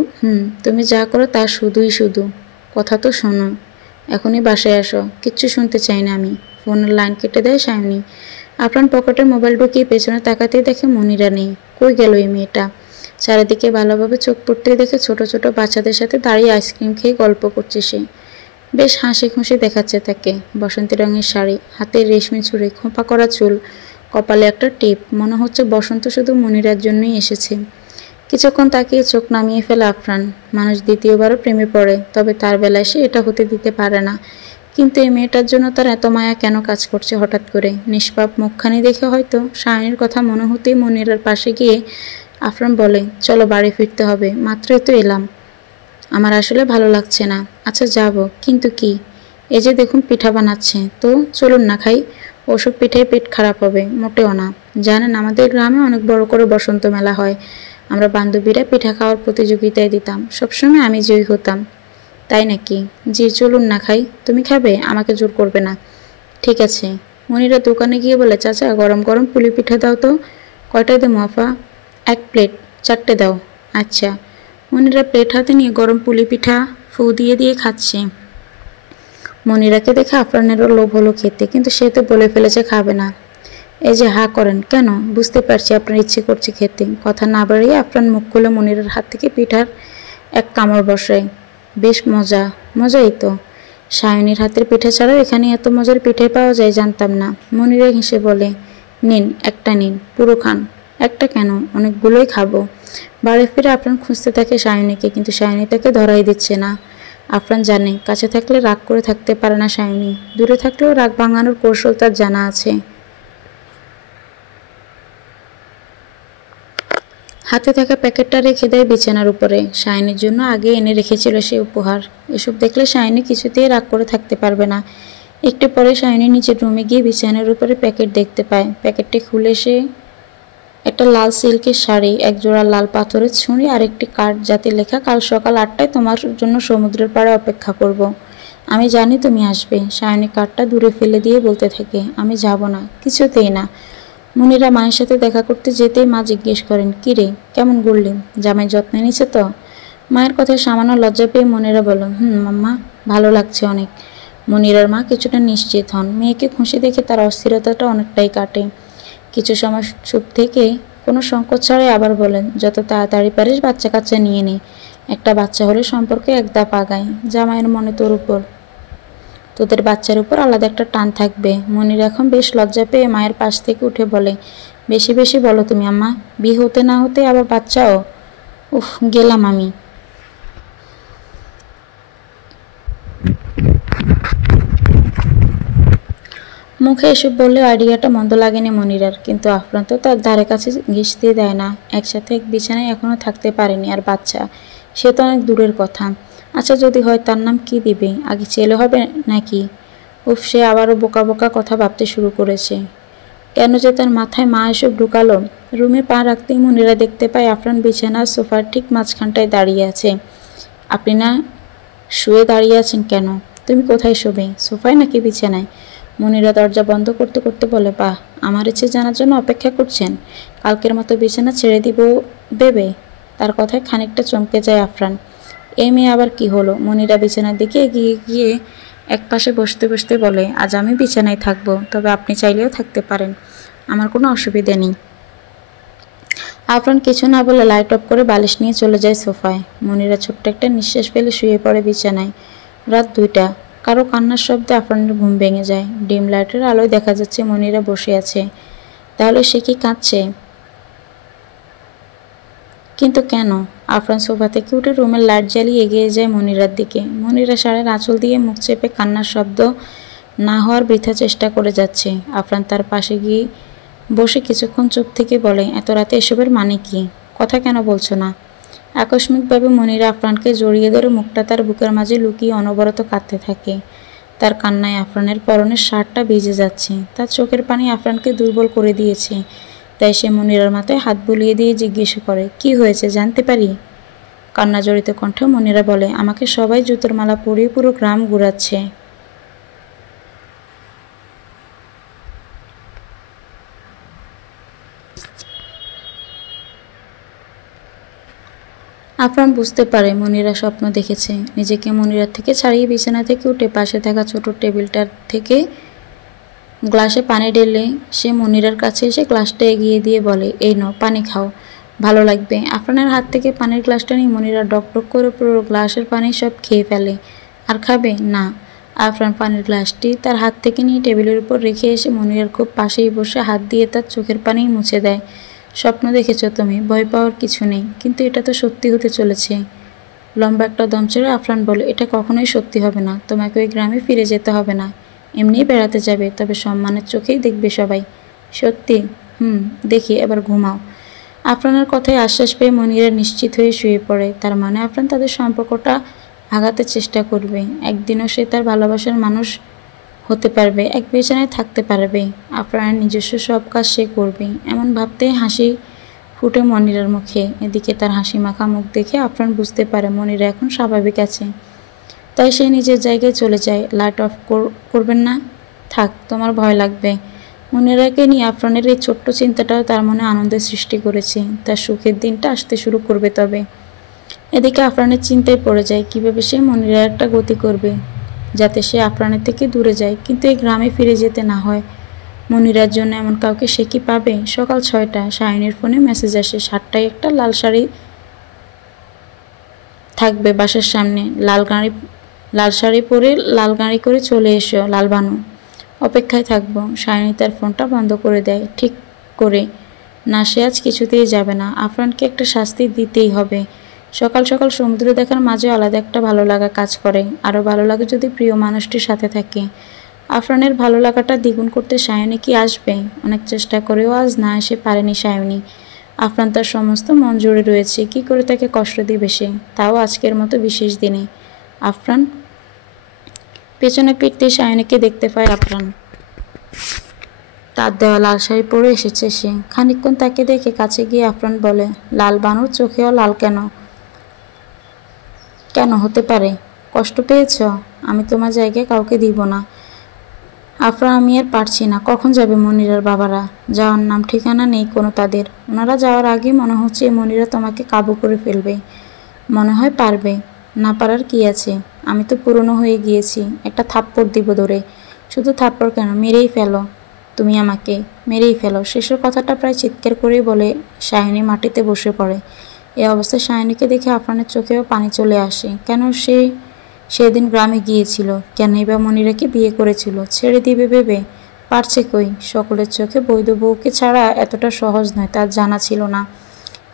তুমি যা করো তা শুধুই শুধু। কথা তো শোনো, এখনই বাসায় আসো। কিচ্ছু শুনতে চাই না আমি। ফোনের লাইন কেটে দেয় সায়নী। আফরান পকেটে মোবাইল ঢুকিয়ে পেছনে তাকাতেই দেখে মনিরা নেই। কই গেল এই মেয়েটা? চারিদিকে ভালোভাবে চোখ পড়তেই দেখে ছোট ছোট বাচ্চাদের সাথে দাঁড়িয়ে আইসক্রিম খেয়ে গল্প করছে সে। বেশ হাসি খুশি দেখাচ্ছে তাকে। বসন্তী রঙের শাড়ি, হাতে রেশমি চুড়ি, খোঁপা করা চুল, কপালে একটা টিপ। মনে হচ্ছে বসন্ত শুধু মনিরার জন্যই এসেছে। কিছুক্ষণ তাকিয়ে চোখ নামিয়ে ফেলে আফরান। মানুষ দ্বিতীয়বারও প্রেমে পড়ে, তবে তার বেলায় সে এটা হতে দিতে পারে না। কিন্তু এই মেয়েটার জন্য তার এত মায়া কেন কাজ করছে হঠাৎ করে? নিষ্পাপ মুখখানি দেখে হয়তো সায়নীর কথা মনে হতেই মনিরার পাশে গিয়ে আফরান বলে, চলো বাড়ি ফিরতে হবে, মাত্রই তো এলাম। আমার আসলে ভালো লাগছে না। আচ্ছা যাব, কিন্তু কি? এই যে দেখুন পিঠা বানাচ্ছে, তো চলুন না খাই। ওসব পিঠায় পেট খারাপ হবে। মোটেও না। জানেন আমাদের গ্রামে অনেক বড় করে বসন্ত মেলা হয়। আমরা বান্ধবীরা পিঠা খাওয়ার প্রতিযোগিতায় দিতাম, সবসময় আমি জয়ী হতাম। তাই নাকি? জি, চলুন না খাই। তুমি খাবে? আমাকে জোর করবে না। ঠিক আছে। মনিরা দোকানে গিয়ে বলে, চাচা গরম গরম পুলি পিঠা দাও তো। কয়টা দেবো আফা? 1 প্লেট, 4টে দাও। আচ্ছা। মনিরা প্লেট হাতে নিয়ে গরম পুলি পিঠা ফু দিয়ে দিয়ে খাচ্ছে। মনিরাকে দেখে আফরানেরও লোভ হলো খেতে, কিন্তু সে তো বলে ফেলেছে খাবে না। এই যে হা করেন কেন? বুঝতে পারছি আপনার ইচ্ছে করছে খেতে। কথা না বাড়িয়ে আফরান মুখ খুলে মনিরার হাত থেকে পিঠার এক কামড় বসায়। বেশ মজা। মজাই তো। সায়নীর হাতের পিঠা ছাড়াও এখানে এত মজার পিঠে পাওয়া যায় জানতাম না। মনিরা হেসে বলে, নিন, একটা নিন, পুরো খান। একটা কেন, অনেকগুলোই খাবো। বাড়ি ফিরে আফরান খুঁজতে থাকে সায়নীকে, কিন্তু সায়নী তাকে ধরাই দিচ্ছে না। আফরান জানে কাছে থাকলে রাগ করে থাকতে পারে না সায়নী, দূরে থাকলেও রাগ ভাঙানোর কৌশল তার জানা আছে। হাতে থাকা প্যাকেটটা রেখে দেয় বিছানার উপরে। সায়নীর জন্য আগে এনে রেখেছিল সে উপহার। এসব দেখলে সায়নী কিছুতেই রাগ করে থাকতে পারবে না। একটু পরে সায়নী নিচের রুমে গিয়ে বিছানার উপরে প্যাকেট দেখতে পায়। প্যাকেটটি খুলে সে একটা লাল সিল্কের শাড়ি, এক জোড়া লাল পাথরের ছুরি আর একটি কার্ড, যাতে লেখা, কাল সকাল 8টায় তোমার জন্য সমুদ্রের পাড়ে অপেক্ষা করব। আমি জানি তুমি আসবে। সায়নী কার্ডটা দূরে ফেলে দিয়ে বলতে থাকে, আমি যাব না, কিছুতেই না। মনিরা মায়ের সাথে দেখা করতে যেতেই মা জিজ্ঞেস করেন, কি রে, কেমন ঘুরলি? জামাই যত্ন নিছে তো? মায়ের কথায় সামান্য লজ্জা পেয়ে মনিরা বলল, মাম্মা, ভালো লাগছে অনেক। মনিরার মা কিছুটা নিশ্চিত হন। মেয়েকে খুশি দেখে তার অস্থিরতাটা অনেকটাই কাটে। কিছু সময় চুপ থেকে কোনো সংকোচ ছাড়াই আবার বলেন, যত তাড়াতাড়ি পারিস বাচ্চা কাচ্চা নিয়ে নে। একটা বাচ্চা হলে সম্পর্কে এক ধাপ আগায়। জামাইয়ের মনে তোর উপর, তোদের বাচ্চার উপর আলাদা একটা টান থাকবে। মনির এখন বেশ লজ্জা পেয়ে মায়ের পাশ থেকে উঠে বলে, বেশি বেশি বলো তুমি আম্মা, বিয়ে হতে না হতে আবার বাচ্চাও। উফ, গেলাম আমি। মুখে এসব বললে আইডিয়াটা মন্দ লাগেনি মনিরার, কিন্তু আফরান তো তার ধারে কাছে ঘেঁষতে দেয় না। একসাথে এক বিছানায় এখনো থাকতে পারেনি, আর বাচ্চা, সে তো অনেক দূরের কথা। আচ্ছা যদি হয়, তার নাম কি দিবে? আগে ছেলে হবে নাকি? উফ, সে আবারও বোকা বোকা কথা ভাবতে শুরু করেছে। কেন যে তার মাথায় মা এসব ঢুকালো? রুমে পা রাখতেই মনিরা দেখতে পায় আফরান বিছানার সোফার ঠিক মাঝখানটায় দাঁড়িয়ে আছে। আপনি না শুয়ে দাঁড়িয়ে আছেন কেন? তুমি কোথায় শোবে, সোফায় নাকি বিছানায়? মনিরা দরজা বন্ধ করতে করতে বলে, বাহ, আমার ইচ্ছে জানার জন্য অপেক্ষা করছেন? কালকের মতো বিছানা ছেড়ে দিব ভেবে? তার কথায় খানিকটা চমকে যায় আফরান। এই মেয়ে আবার কি হলো? মনিরা বিছানার দিকে এগিয়ে গিয়ে এক পাশে বসতে বসতে বলে, আজ আমি বিছানায় থাকবো, তবে আপনি চাইলেও থাকতে পারেন, আমার কোনো অসুবিধা নেই। আফরান কিছু না বলে লাইট অফ করে বালিশ নিয়ে চলে যায় সোফায়। মনিরা ছোট্ট একটা নিঃশ্বাস ফেলে শুয়ে পড়ে বিছানায়। রাত 2টা। কারো কান্নার শব্দে আফরানের ঘুম ভেঙে যায়। ডিম লাইটের আলোয় দেখা যাচ্ছে মনিরা বসে আছে। তাহলে সে কি কাঁদছে? কিন্তু কেন? আফরান সোফা থেকে উঠে রুমের লাইট জ্বালিয়ে এগিয়ে যায় মনিরার দিকে। মনিরা শাড়ির আঁচল দিয়ে মুখ চেপে কান্নার শব্দ না হওয়ার বৃথা চেষ্টা করে যাচ্ছে। আফরান তার পাশে গিয়ে বসে কিছুক্ষণ চুপ থেকে বলে, এত রাতে এসবের মানে কি? কথা কেন বলছো না? আকস্মিকভাবে মনিরা আফরানকে জড়িয়ে ধরে মুখটা তার বুকের মাঝে লুকিয়ে অনবরত কাঁদতে থাকে। তার কান্নায় আফরানের পরনের শার্টটা ভিজে যাচ্ছে। তার চোখের পানি আফরানকে দুর্বল করে দিয়েছে। তাই সে মনিরার মাথায় হাত বুলিয়ে দিয়ে জিজ্ঞেস করে, কি হয়েছে জানতে পারি? কান্না জড়িত কণ্ঠে মনিরা বলে, আমাকে সবাই জুতোর মালা পরিয়ে পুরো গ্রাম ঘুরাচ্ছে। আফরান বুঝতে পারে মনিরা স্বপ্ন দেখেছে। নিজেকে মনিরার থেকে ছাড়িয়ে বিছানা থেকে উঠে পাশে থাকা ছোট টেবিলটার থেকে গ্লাসে পানি ঢেলে সে মনিরার কাছে এসে গ্লাসটা এগিয়ে দিয়ে বলে, এই নাও পানি খাও, ভালো লাগবে। আফরানের হাত থেকে পানির গ্লাসটা নিয়ে মনিরা ডকডক করে পুরো গ্লাসের পানি সব খেয়ে ফেলে। আর খাবে না। আফরান পানির গ্লাসটি তার হাত থেকে নিয়ে টেবিলের উপর রেখে এসে মনিরার খুব পাশেই বসে হাত দিয়ে তার চোখের পানি মুছে দেয়। স্বপ্ন দেখেছ তুমি, ভয় পাওয়ার কিছু নেই, কিন্তু এটা তো সত্যি হতে চলেছে। লম্বা একটা দম ছেড়ে আফরান বলে, এটা কখনোই সত্যি হবে না। তোমাকে ওই গ্রামে ফিরে যেতে হবে না, এমনিই বেড়াতে যাবে, তবে সম্মানের চোখেই দেখবে সবাই। সত্যি? দেখি, এবার ঘুমাও। আফরানের কথায় আশ্বাস পেয়ে মনিরা নিশ্চিত হয়ে শুয়ে পড়ে। তার মানে আফরান তাদের সম্পর্কটা ভাঙাতে চেষ্টা করবে। একদিনও সে তার ভালোবাসার মানুষ হতে পারবে, এক বিছানায় থাকতে পারবে। আফরানের নিজস্ব সব কাজ সে করবে, এমন ভাবতেই হাসি ফুটে মনিরার মুখে। এদিকে তার হাসি মাখা মুখ দেখে আফরান বুঝতে পারে মনিরা এখন স্বাভাবিক আছে। তাই সে নিজের জায়গায় চলে যায়। লাইট অফ করবেন না? থাক, তোমার ভয় লাগবে। মনিরাকে নিয়ে আফরানের এই ছোট্ট চিন্তাটাও তার মনে আনন্দের সৃষ্টি করেছে। তার সুখের দিনটা আসতে শুরু করবে তবে। এদিকে আফরানের চিন্তায় পড়ে যায় কিভাবে সে মনিরার একটা গতি করবে যাতে সে আফরানের থেকে দূরে যায়, কিন্তু এই গ্রামে ফিরে যেতে না হয়। মনিরার জন্য এমন কাউকে সে কি পাবে? সকাল 6টা, শাহিনের ফোনে মেসেজ আসে, 7টায় একটা লাল শাড়ি থাকবে বাসার সামনে, লাল শাড়ি পরে লাল গাড়ি করে চলে এসো লালবানু, অপেক্ষায় থাকবো। শাহিনী তার ফোনটা বন্ধ করে দেয়। ঠিক করে না, সে আজ কিছুতেই যাবে না। আফরানকে একটা শাস্তি দিতেই হবে। সকাল সকাল সমুদ্র দেখার মাঝে আলাদা একটা ভালো লাগা কাজ করে। আরও ভালো লাগে যদি প্রিয় মানুষটির সাথে থাকে। আফরানের ভালো লাগাটা দ্বিগুণ করতে সায়নী কি আসবে? অনেক চেষ্টা করেও আজ না এসে পারেনি সায়নী। আফরান তার সমস্ত মন জুড়ে রয়েছে, কি করে তাকে কষ্ট দিবে সে, তাও আজকের মতো বিশেষ দিনে। আফরান পেছনে ফিরতে সায়নীকে দেখতে পায় আফরান। তার দেওয়া লাল শাড়ি পরে এসেছে সে। খানিকক্ষণ তাকে দেখে কাছে গিয়ে আফরান বলে, লাল বানুর চোখেও লাল কেন? কেন হতে পারে? কষ্ট পেয়েছ? আমি তোমার জায়গায় কাউকে দিব না আফরান, আমি আর পারছি না। কখন যাবে মনিরার বাবারা? যাওয়ার নাম ঠিকানা নেই কোনো তাদের। ওনারা যাওয়ার আগে মনে হচ্ছে মনিরা তোমাকে কাবু করে ফেলবে। মনে হয় পারবে। না পারার কি আছে? আমি তো পুরনো হয়ে গিয়েছি। একটা থাপ্পড় দিব ধরে। শুধু থাপ্পড় কেন, মেরেই ফেলো। তুমি আমাকে মেরেই ফেলো। শেষের কথাটা প্রায় চিৎকার করেই বলে সায়নী মাটিতে বসে পড়ে। এই অবস্থায় সায়নীকে দেখে আফরানের চোখেও পানি চলে আসে। কেন সে সেদিন গ্রামে গিয়েছিল? কেনই বা মনিরাকে বিয়ে করেছিল? ছেড়ে দিবে ভেবে? পারছে কই? সকলের চোখে বৈধ বউকে ছাড়া এতটা সহজ নয়, তার জানা ছিল না।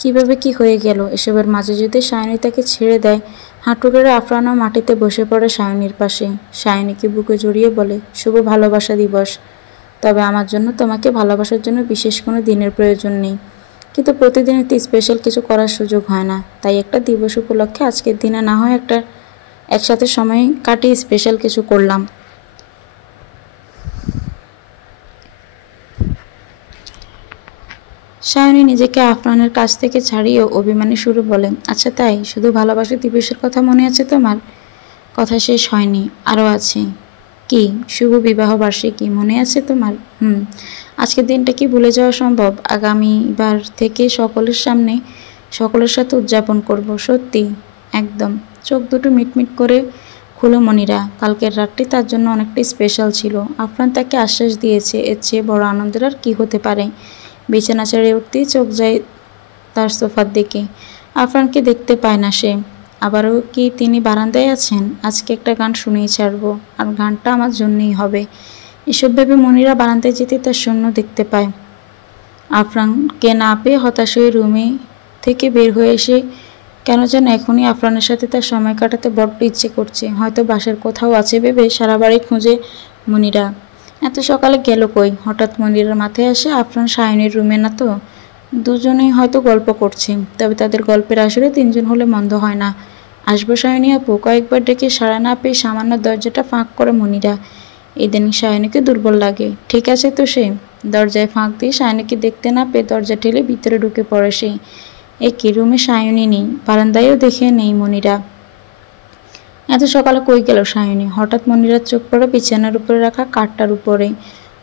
কিভাবে কি হয়ে গেল? এসবের মাঝে যদি সায়নী তাকে ছেড়ে দেয়। হাঁটু গেড়ে আফরানও মাটিতে বসে পড়ে সায়নীর পাশে। সায়নীকে বুকে জড়িয়ে বলে, শুভ ভালোবাসা দিবস। তবে আমার জন্য তোমাকে ভালোবাসার জন্য বিশেষ কোনো দিনের প্রয়োজন নেই, কিন্তু প্রতিদিন একটি স্পেশাল কিছু করার সুযোগ হয় না। তাই একটা দিবস উপলক্ষে আজকের দিনে না হয় একসাথে সময় কাটিয়ে স্পেশাল কিছু করলাম। সায়নী নিজেকে আফরানের কাছ থেকে ছাড়িয়ে অভিমানী সুরে বলে, আচ্ছা তাই? শুধু ভালোবাসা দিবসের কথা মনে আছে তোমার? কথা শেষ হয়নি, আরও আছে। কি? শুভ বিবাহ বার্ষিকী মনে আছে তোমার? আজকের দিনটা কি ভুলে যাওয়া সম্ভব? আগামীবার থেকে সকলের সাথে উদযাপন করব। সত্যি? একদম। চোখ দুটো মিটমিট করে খুলে মনিরা। কালকের রাতটি তার জন্য অনেকটা স্পেশাল ছিল। আফরান তাকে আশ্বাস দিয়েছে, এর চেয়ে বড় আনন্দের আর কি হতে পারে। বিছানা ছেড়ে উঠতেই চোখ যায় তার সোফার দিকে। আফরানকে দেখতে পায় না সে। আবারও কি তিনি বারান্দায় আছেন? আজকে একটা গান শুনেই ছাড়বো, আর গানটা আমার জন্যই হবে। এসব ভেবে মনিরা বারান্দায় যেতে তার শূন্য দেখতে পায়। আফরানকে না পেয়ে হতাশ হয়ে রুমে থেকে বের হয়ে এসে কেন যেন এখনই আফরানের সাথে তার সময় কাটাতে বড্ড ইচ্ছে করছে। হয়তো বাসার কোথাও আছে ভেবে সারা বাড়ি খুঁজে মনিরা। এত সকালে গেল কই? হঠাৎ মনিরার মাথায় আসে আফরান সায়নীর রুমে না তো। দুজনেই হয়তো গল্প করছে, তবে তাদের গল্পের আসরে 3জন হলে মন্দ হয় না। আসবো সায়নী আপু? কয়েকবার ডেকে সাড়া না পেয়ে সামান্য দরজাটা ফাঁক করে মনিরা। ইদানিং সায়নীকে দুর্বল লাগে। ঠিক আছে তো সে? দরজায় ফাঁক দিয়ে সায়নীকে দেখতে না পেয়ে দরজা ঠেলে ভিতরে ঢুকে পড়ে সে। একই রুমে সায়নী নেই, বারান্দায়ও দেখে নেই মনিরা। এত সকালে কই গেল সায়নী? হঠাৎ মনিরার চোখ পড়ে বিছানার উপরে রাখা কার্ডটার উপরে।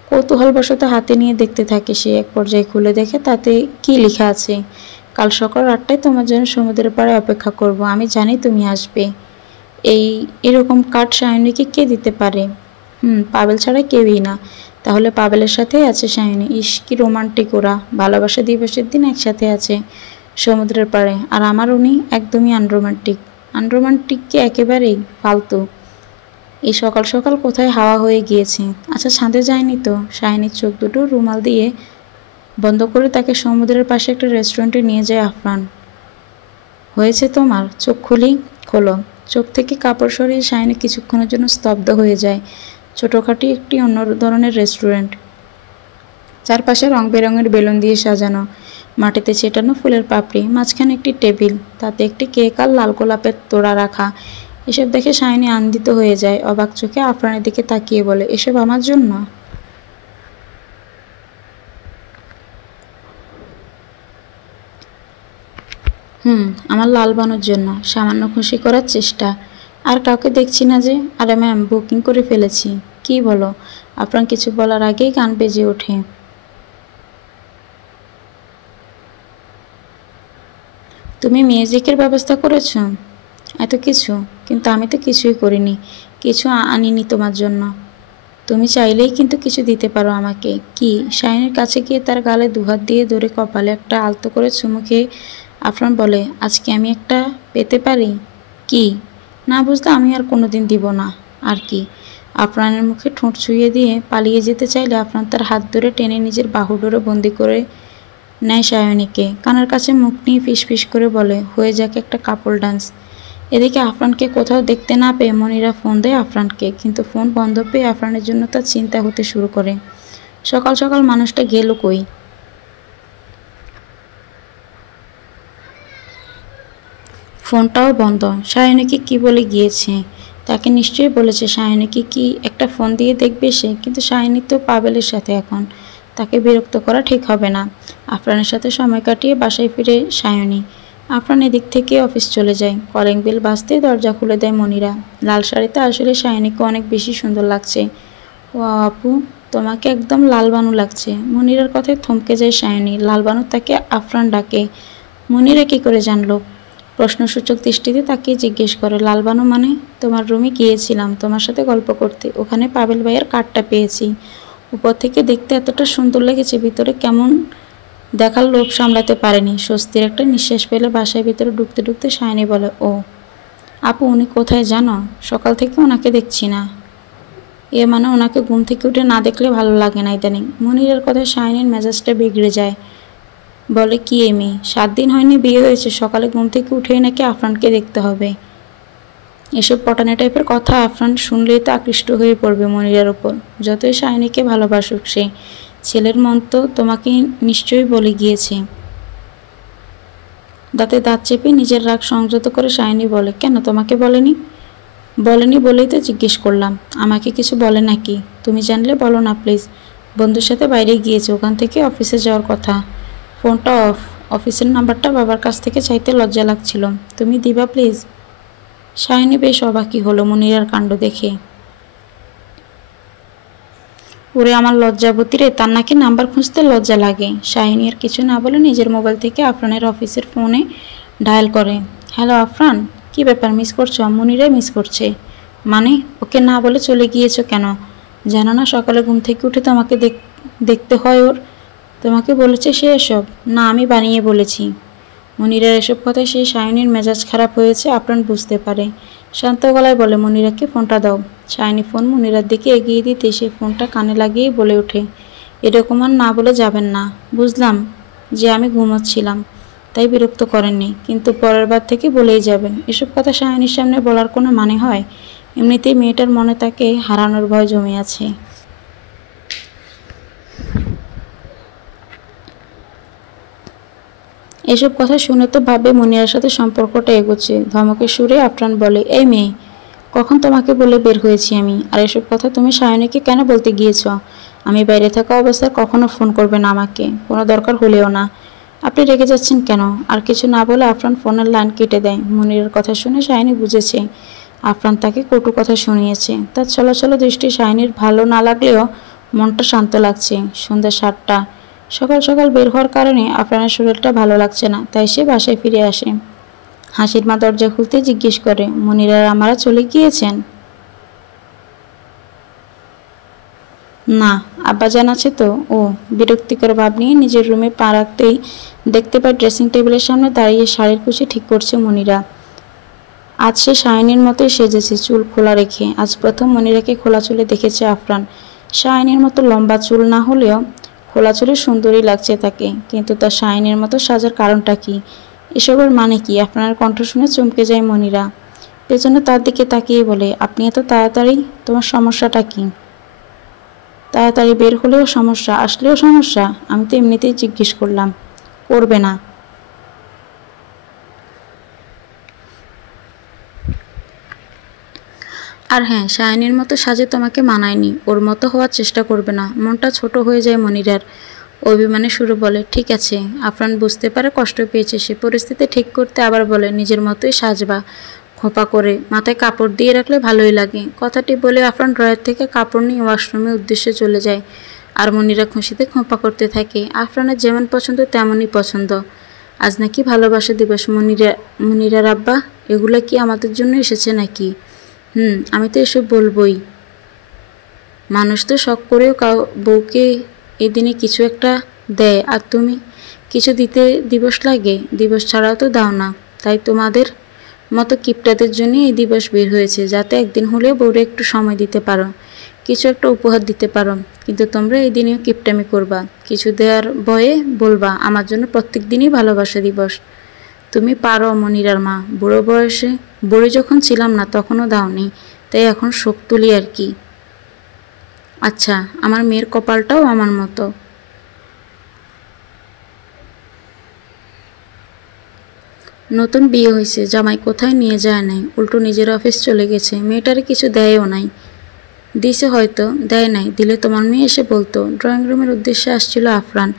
কৌতূহলবশত হাতে নিয়ে দেখতে থাকে সে। এক পর্যায়ে খুলে দেখে তাতে কি লেখা আছে, কাল সকাল 8টায় তোমার জন্য সমুদ্রের পাড়ে অপেক্ষা করব, আমি জানি তুমি আসবে। এরকম কার্ড সায়নীকে কে দিতে পারে? পাবেল ছাড়া কেউই না। তাহলে পাবেলের সাথেই আছে সায়নী। ইস কি রোমান্টিক ওরা, ভালোবাসা দিবসের দিন একসাথে আছে সমুদ্রের পাড়ে। আর আমার উনি একদমই আনরোমান্টিক। আনরোমান্টিক কি একেবারেই ফালতু। এই সকাল সকাল কোথায় হাওয়া হয়ে গিয়েছে। আচ্ছা ছাদে যায়নি তো? সায়নীর চোখ দুটো রুমাল দিয়ে বন্ধ করে তাকে সমুদ্রের পাশে একটা রেস্টুরেন্টে নিয়ে যায় আফরান। হয়েছে তোমার? চোখ খোলো। চোখ থেকে কাপড় সরিয়ে সায়নী কিছুক্ষণের জন্য স্তব্ধ হয়ে যায়। ছোটোখাটি একটি অন্য ধরনের রেস্টুরেন্ট, চারপাশে রং বেরঙের বেলুন দিয়ে সাজানো, মাটিতে ছেটানো ফুলের পাপড়ি, মাঝখানে একটি টেবিল, তাতে একটি কেক আর লাল গোলাপের তোড়া রাখা। এসব দেখে সায়নী আনন্দিত হয়ে যায়। অবাক চোখে আফরানের দিকে তাকিয়ে বলে, এসব আমার জন্য? আমার লাল বানুর জন্য। সামান্য খুশি করার চেষ্টা। আর কাউকে দেখছি না যে। আরে ম্যাম, বুকিং করে ফেলেছি। কি বলো? আফরান কিছু বলার আগেই গান বেজে ওঠে। তুমি মিউজিকের ব্যবস্থা করেছ? এত কিছু? কিন্তু আমি তো কিছুই করিনি, কিছু আনিনি তোমার জন্য। তুমি চাইলেই কিন্তু কিছু দিতে পারো আমাকে। কি? সায়নীর কাছে গিয়ে তার গালে দুহাত দিয়ে ধরে কপালে একটা আলতো করে চুমু খেয়ে আফরান বলে, আজকে আমি একটা পেতে পারি? কি? না বুঝতে আমি আর কোনোদিন দিব না। আর কি? আফরানের মুখে ঠোঁট ছুঁয়ে দিয়ে পালিয়ে যেতে চাইলে আফরান তার হাত ধরে টেনে নিজের বাহু ডোরে বন্দি করে নেয় সায়নীকে। কানের কাছে মুখ নিয়ে ফিসফিস করে বলে, হয়ে যাক একটা কাপল ডান্স। এদিকে আফরানকে কোথাও দেখতে না পেয়ে মনিরা ফোন দেয় আফরানকে, কিন্তু ফোন বন্ধ পেয়ে আফরানের জন্য তার চিন্তা হতে শুরু করে। সকাল সকাল মানুষটা গেল কই? ফোনটাও বন্ধ। সায়নীকে কি বলে গিয়েছে? তাকে নিশ্চয়ই বলেছে সায়নীকে কি একটা ফোন দিয়ে দেখবে সে। কিন্তু সায়নী তো পাবেলের সাথে এখন, তাকে বিরক্ত করা ঠিক হবে না। আফরানের সাথে সময় কাটিয়ে বাসায় ফিরে সায়নী। আফরান এদিক থেকে অফিস চলে যায়। কলিং বেল বাজতে দরজা খুলে দেয় মনিরা। লাল শাড়িতে আসলে সায়নীকে অনেক বেশি সুন্দর লাগছে। ও আপু, তোমাকে একদম লালবানু লাগছে। মনিরার কথায় থমকে যায় সায়নী। লালবানু তাকে আফরান ডাকে। মনিরা কি করে জানলো? প্রশ্নসূচক দৃষ্টিতে তাকিয়ে জিজ্ঞেস করে, লালবানু মানে? তোমার রুমে গিয়েছিলাম তোমার সাথে গল্প করতে, ওখানে পাবেল ভাইয়ের কার্ডটা পেয়েছি। উপর থেকে দেখতে এতটা সুন্দর লেগেছে, ভিতরে কেমন দেখার লোভ সামলাতে পারেনি। স্বস্তির একটা নিঃশ্বাস পেলে বাসায় ভিতরে ঢুকতে ঢুকতে সায়নী বলে, ও আপু, উনি কোথায় জানো? সকাল থেকে ওনাকে দেখছি না। এ মানে ওনাকে ঘুম থেকে উঠে না দেখলে ভালো লাগে না ইদানিং। মনিরের কথায় সায়নীর মেজাজটা বিগড়ে যায়। বলে, কি এমি, 7 দিন হয়নি বিয়ে হয়েছে, সকালে ঘুম থেকে উঠেই নাকি আফরানকে দেখতে হবে? এসব পটানি টাইপের কথা আফরান শুনলেই তো আকৃষ্ট হয়ে পড়বে মনিরার ওপর। যতই সায়নীকে ভালোবাসুক সে, ছেলের মন তো তোমাকে নিশ্চয়ই বলে গিয়েছে। দাঁতে দাঁত চেপে নিজের রাগ সংযত করে সায়নী বলে, কেন তোমাকে বলেনি? বলেনি বলেই তো জিজ্ঞেস করলাম। আমাকে কিছু বলে নাকি? তুমি জানলে বলো না প্লিজ। বন্ধুর সাথে বাইরে গিয়েছে, ওখান থেকে অফিসে যাওয়ার কথা। ফোনটা অফ। অফিসের নাম্বারটা বাবার কাছ থেকে চাইতে লজ্জা লাগছিল, তুমি দিবা প্লিজ? সায়নী বেশ অবাকই হলো মনিরার কাণ্ড দেখে। ওরে আমার লজ্জাবতী রে, তার নাকি নাম্বার খুঁজতে লজ্জা লাগে। সায়নী আর কিছু না বলে নিজের মোবাইল থেকে আফরানের অফিসের ফোনে ডায়াল করে। হ্যালো আফরান, কি ব্যাপার, মিস করছো? মনিরাই মিস করছে মানে? ওকে না বলে চলে গিয়েছো কেন? জানো না সকালে ঘুম থেকে উঠে তোমাকে দেখতে হয় ওর? তোমাকে বলেছে সে এসব? না, আমি বানিয়ে বলেছি। মনিরার এসব কথায় সেই সায়নীর মেজাজ খারাপ হয়েছে আফরান বুঝতে পারে। শান্ত গলায় বলে, মনিরাকে ফোনটা দাও। সায়নী ফোন মনিরার দিকে এগিয়ে দিতে সে ফোনটা কানে লাগিয়েই বলে ওঠে, এরকম আর না বলে যাবেন না। বুঝলাম যে আমি ঘুমোচ্ছিলাম, তাই বিরক্ত করেননি, কিন্তু পরের বার থেকে বলেই যাবেন। এসব কথা সায়নীর সামনে বলার কোনো মানে হয়? এমনিতেই মেয়েটার মনে তাকে হারানোর ভয় জমে আছে। এসব কথা শুনে তো ভাবে মনিরার সাথে সম্পর্কটা এগোচ্ছে। ধমকের সুরে আফরান বলে, এই মেয়ে, কখন তোমাকে বলে বের হয়েছি আমি? আর এসব কথা তুমি সায়নীকে কেন বলতে গিয়েছ? আমি বাইরে থাকা অবস্থায় কখনো ফোন করবেন আমাকে, কোনো দরকার হলেও না। আপনি রেগে যাচ্ছেন কেন? আর কিছু না বলে আফরান ফোনের লাইন কেটে দেয়। মুনিরের কথা শুনে শাহিনী বুঝেছে আফরান তাকে কটু কথা শুনিয়েছে। তার চলাচল দৃষ্টি শাহিনীর ভালো না লাগলেও মনটা শান্ত লাগছে। সন্ধ্যা 7টা। সকাল সকাল বের হওয়ার কারণে আফরানের শরীরটা ভালো লাগছে না, তাই সে বাসায় ফিরে আসে। হাসির মা দরজা খুলতে জিজ্ঞেস করে, মুনির আর আমারা চলে গিয়েছেন? না, আব্বাজান আছে তো। ও। বিরক্তিকর ভাব নিয়ে নিজের রুমে পা রাখতেই দেখতে পায় ড্রেসিং টেবিলের সামনে দাঁড়িয়ে শাড়ির কুচি ঠিক করছে মনিরা। আজ সে শাহিনীর মতোই সেজেছে, চুল খোলা রেখে। আজ প্রথম মনিরাকে খোলা চুলে দেখেছে আফরান। শাহিনীর মতো লম্বা চুল না হলেও খোলা চুলে সুন্দরী লাগছে তাকে। কিন্তু তার শাহিনীর মতো সাজার কারণটা কি? এসবের মানে কি? আফরানের কণ্ঠ শুনে চমকে যায় মনিরা। পেছনে তার দিকে তাকিয়ে বলে, আপনি এত তাড়াতাড়ি? তোমার সমস্যাটা কি? তাড়াতাড়ি বের হলেও সমস্যা, আসলেও সমস্যা? আমি তো এমনিতেই জিজ্ঞেস করলাম। করবে না। আর হ্যাঁ, শাহিনীর মতো সাজে তোমাকে মানায়নি। ওর মতো হওয়ার চেষ্টা করবে না। মনটা ছোট হয়ে যায় মনিরার। অভিমানে সুরে বলে, ঠিক আছে। আফরান বুঝতে পারে কষ্ট পেয়েছে সে। পরিস্থিতি ঠিক করতে আবার বলে, নিজের মতোই সাজবা, খোঁপা করে, মাথায় কাপড় দিয়ে রাখলে ভালোই লাগে। কথাটি বলে আফরান ড্রয়ার থেকে কাপড় নিয়ে ওয়াশরুমের উদ্দেশ্যে চলে যায়। আর মনিরা খুশিতে খোঁপা করতে থাকে। আফরানের যেমন পছন্দ তেমনই পছন্দ। আজ নাকি ভালোবাসা দিবস। মুনিরার আব্বা, এগুলো কি আমাদের জন্য এসেছে নাকি? আমি তো এসব বলবই। মানুষ তো শখ করেও বউকে এই দিনে কিছু একটা দেয়, আর তুমি কিছু দিতে দিবস লাগে? দিবস ছাড়াও তো দাও না। তাই তোমাদের মতো কিপটাদের জন্য এই দিবস বের হয়েছে, যাতে একদিন হলেও বউরে একটু সময় দিতে পারো, কিছু একটা উপহার দিতে পারো। কিন্তু তোমরা এই দিনেও কিপটামি করবা, কিছু দেওয়ার ভয়ে বলবা আমার জন্য প্রত্যেক দিনই ভালোবাসা দিবস। তুমি পারো মনিরার মা। বুড়ো যখন ছিলাম না তখনও দাওনি, তাই এখন শোক তুলি আর কি। আচ্ছা, আমার মেয়ের কপালটাও আমার মতো। নতুন বিয়ে হয়েছে, জামাই কোথায় নিয়ে যায় নাই, উল্টো নিজের অফিস চলে গেছে। মেয়েটারে কিছু দেয়ও নাই। দিছে হয়তো, দেয় নাই। দিলে তোমার মেয়ে এসে বলতো। ড্রয়িং রুমের উদ্দেশ্যে আসছিল আফরান।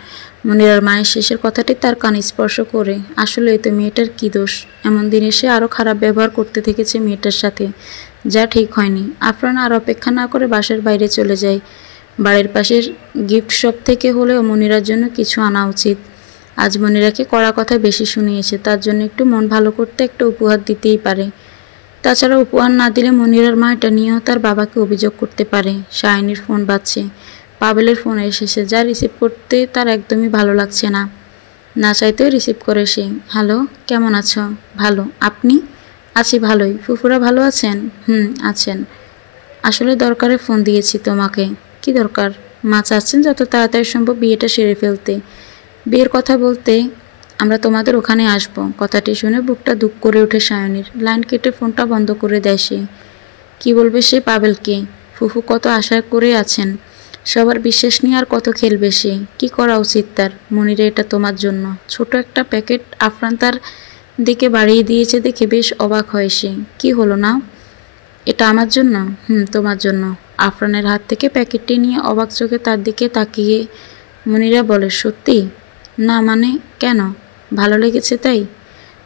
মনিরার মায়ের শেষের কথাটি তার কান স্পর্শ করে। আসলেই তো, মেয়েটার কি দোষ? এমন দিনে সে আরও খারাপ ব্যবহার করতে থেকেছে মেয়েটার সাথে, যা ঠিক হয়নি। আফরান আর অপেক্ষা না করে বাসার বাইরে চলে যায়। বাড়ির পাশের গিফট শপ থেকে হলেও মনিরার জন্য কিছু আনা উচিত। আজ মনিরাকে কড়া কথা বেশি শুনিয়েছে, তার জন্য একটু মন ভালো করতে একটা উপহার দিতেই পারে। তাছাড়া উপহার না দিলে মনিরার মা এটা নিয়েও তার বাবাকে অভিযোগ করতে পারে। শাহিনীর ফোন বাজছে। পাবেলের ফোন এসেছে, যা রিসিভ করতে তার একদমই ভালো লাগছে না। না চাইতেও রিসিভ করে সে। হ্যালো, কেমন আছো? ভালো। আপনি? আছি ভালোই। ফুফুরা ভালো আছেন? আছেন। আসলে দরকারে ফোন দিয়েছি তোমাকে। কি দরকার? মা চাচ্ছেন যত তাড়াতাড়ি সম্ভব বিয়েটা সেরে ফেলতে। বিয়ের কথা বলতে আমরা তোমাদের ওখানে আসব। কথাটি শুনে বুকটা দুঃখ করে ওঠে সায়নীর। লাইন কেটে ফোনটা বন্ধ করে দেয় সে। কী বলবে সে পাবেলকে? ফুফু কত আশা করে আছেন, সবার বিশ্বাস নিয়ে আর কত খেলবে সে। কি করা উচিত তার? মনিরে, এটা তোমার জন্য। ছোট একটা প্যাকেট আফরান তার দিকে বাড়িয়ে দিয়েছে দেখে বেশ অবাক হয় সে। কি হলো না? এটা আমার জন্য? তোমার জন্য। আফরানের হাত থেকে প্যাকেটটি নিয়ে অবাক চোখে তার দিকে তাকিয়ে মনিরা বলে, সত্যি? না মানে, কেন? ভালো লেগেছে তাই?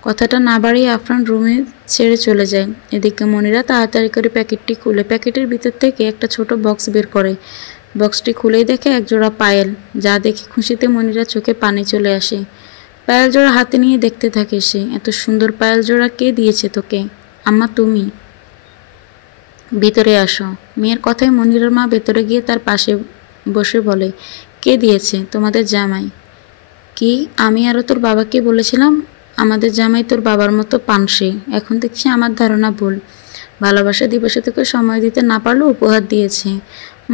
কথাটা না বাড়িয়ে আফরান রুমে ছেড়ে চলে যায়। এদিকে মনিরা তাড়াতাড়ি করে প্যাকেটটি খুলে প্যাকেটের ভিতর থেকে একটা ছোট বক্স বের করে। বক্সটি খুলেই দেখে একজোড়া পায়েল, যা দেখে খুশিতে মনিরা চোখে পানি চলে আসে। পায়েল জোড়া হাতে নিয়ে দেখতে থাকে সে। এত সুন্দর পায়েল জোড়া কে দিয়েছে তোকে? আম্মা, তুমি। ভিতরে আসো। মেয়ের কথায় মনিরার মা ভেতরে গিয়ে তার পাশে বসে বলে, কে দিয়েছে? তোমাদের জামাই। কি? আমি আরও তোর বাবাকে বলেছিলাম আমাদের জামাই তোর বাবার মতো পানসে। এখন দেখছি আমার ধারণা ভুল। ভালোবাসা দিবসে তোকে সময় দিতে না পারলেও উপহার দিয়েছে।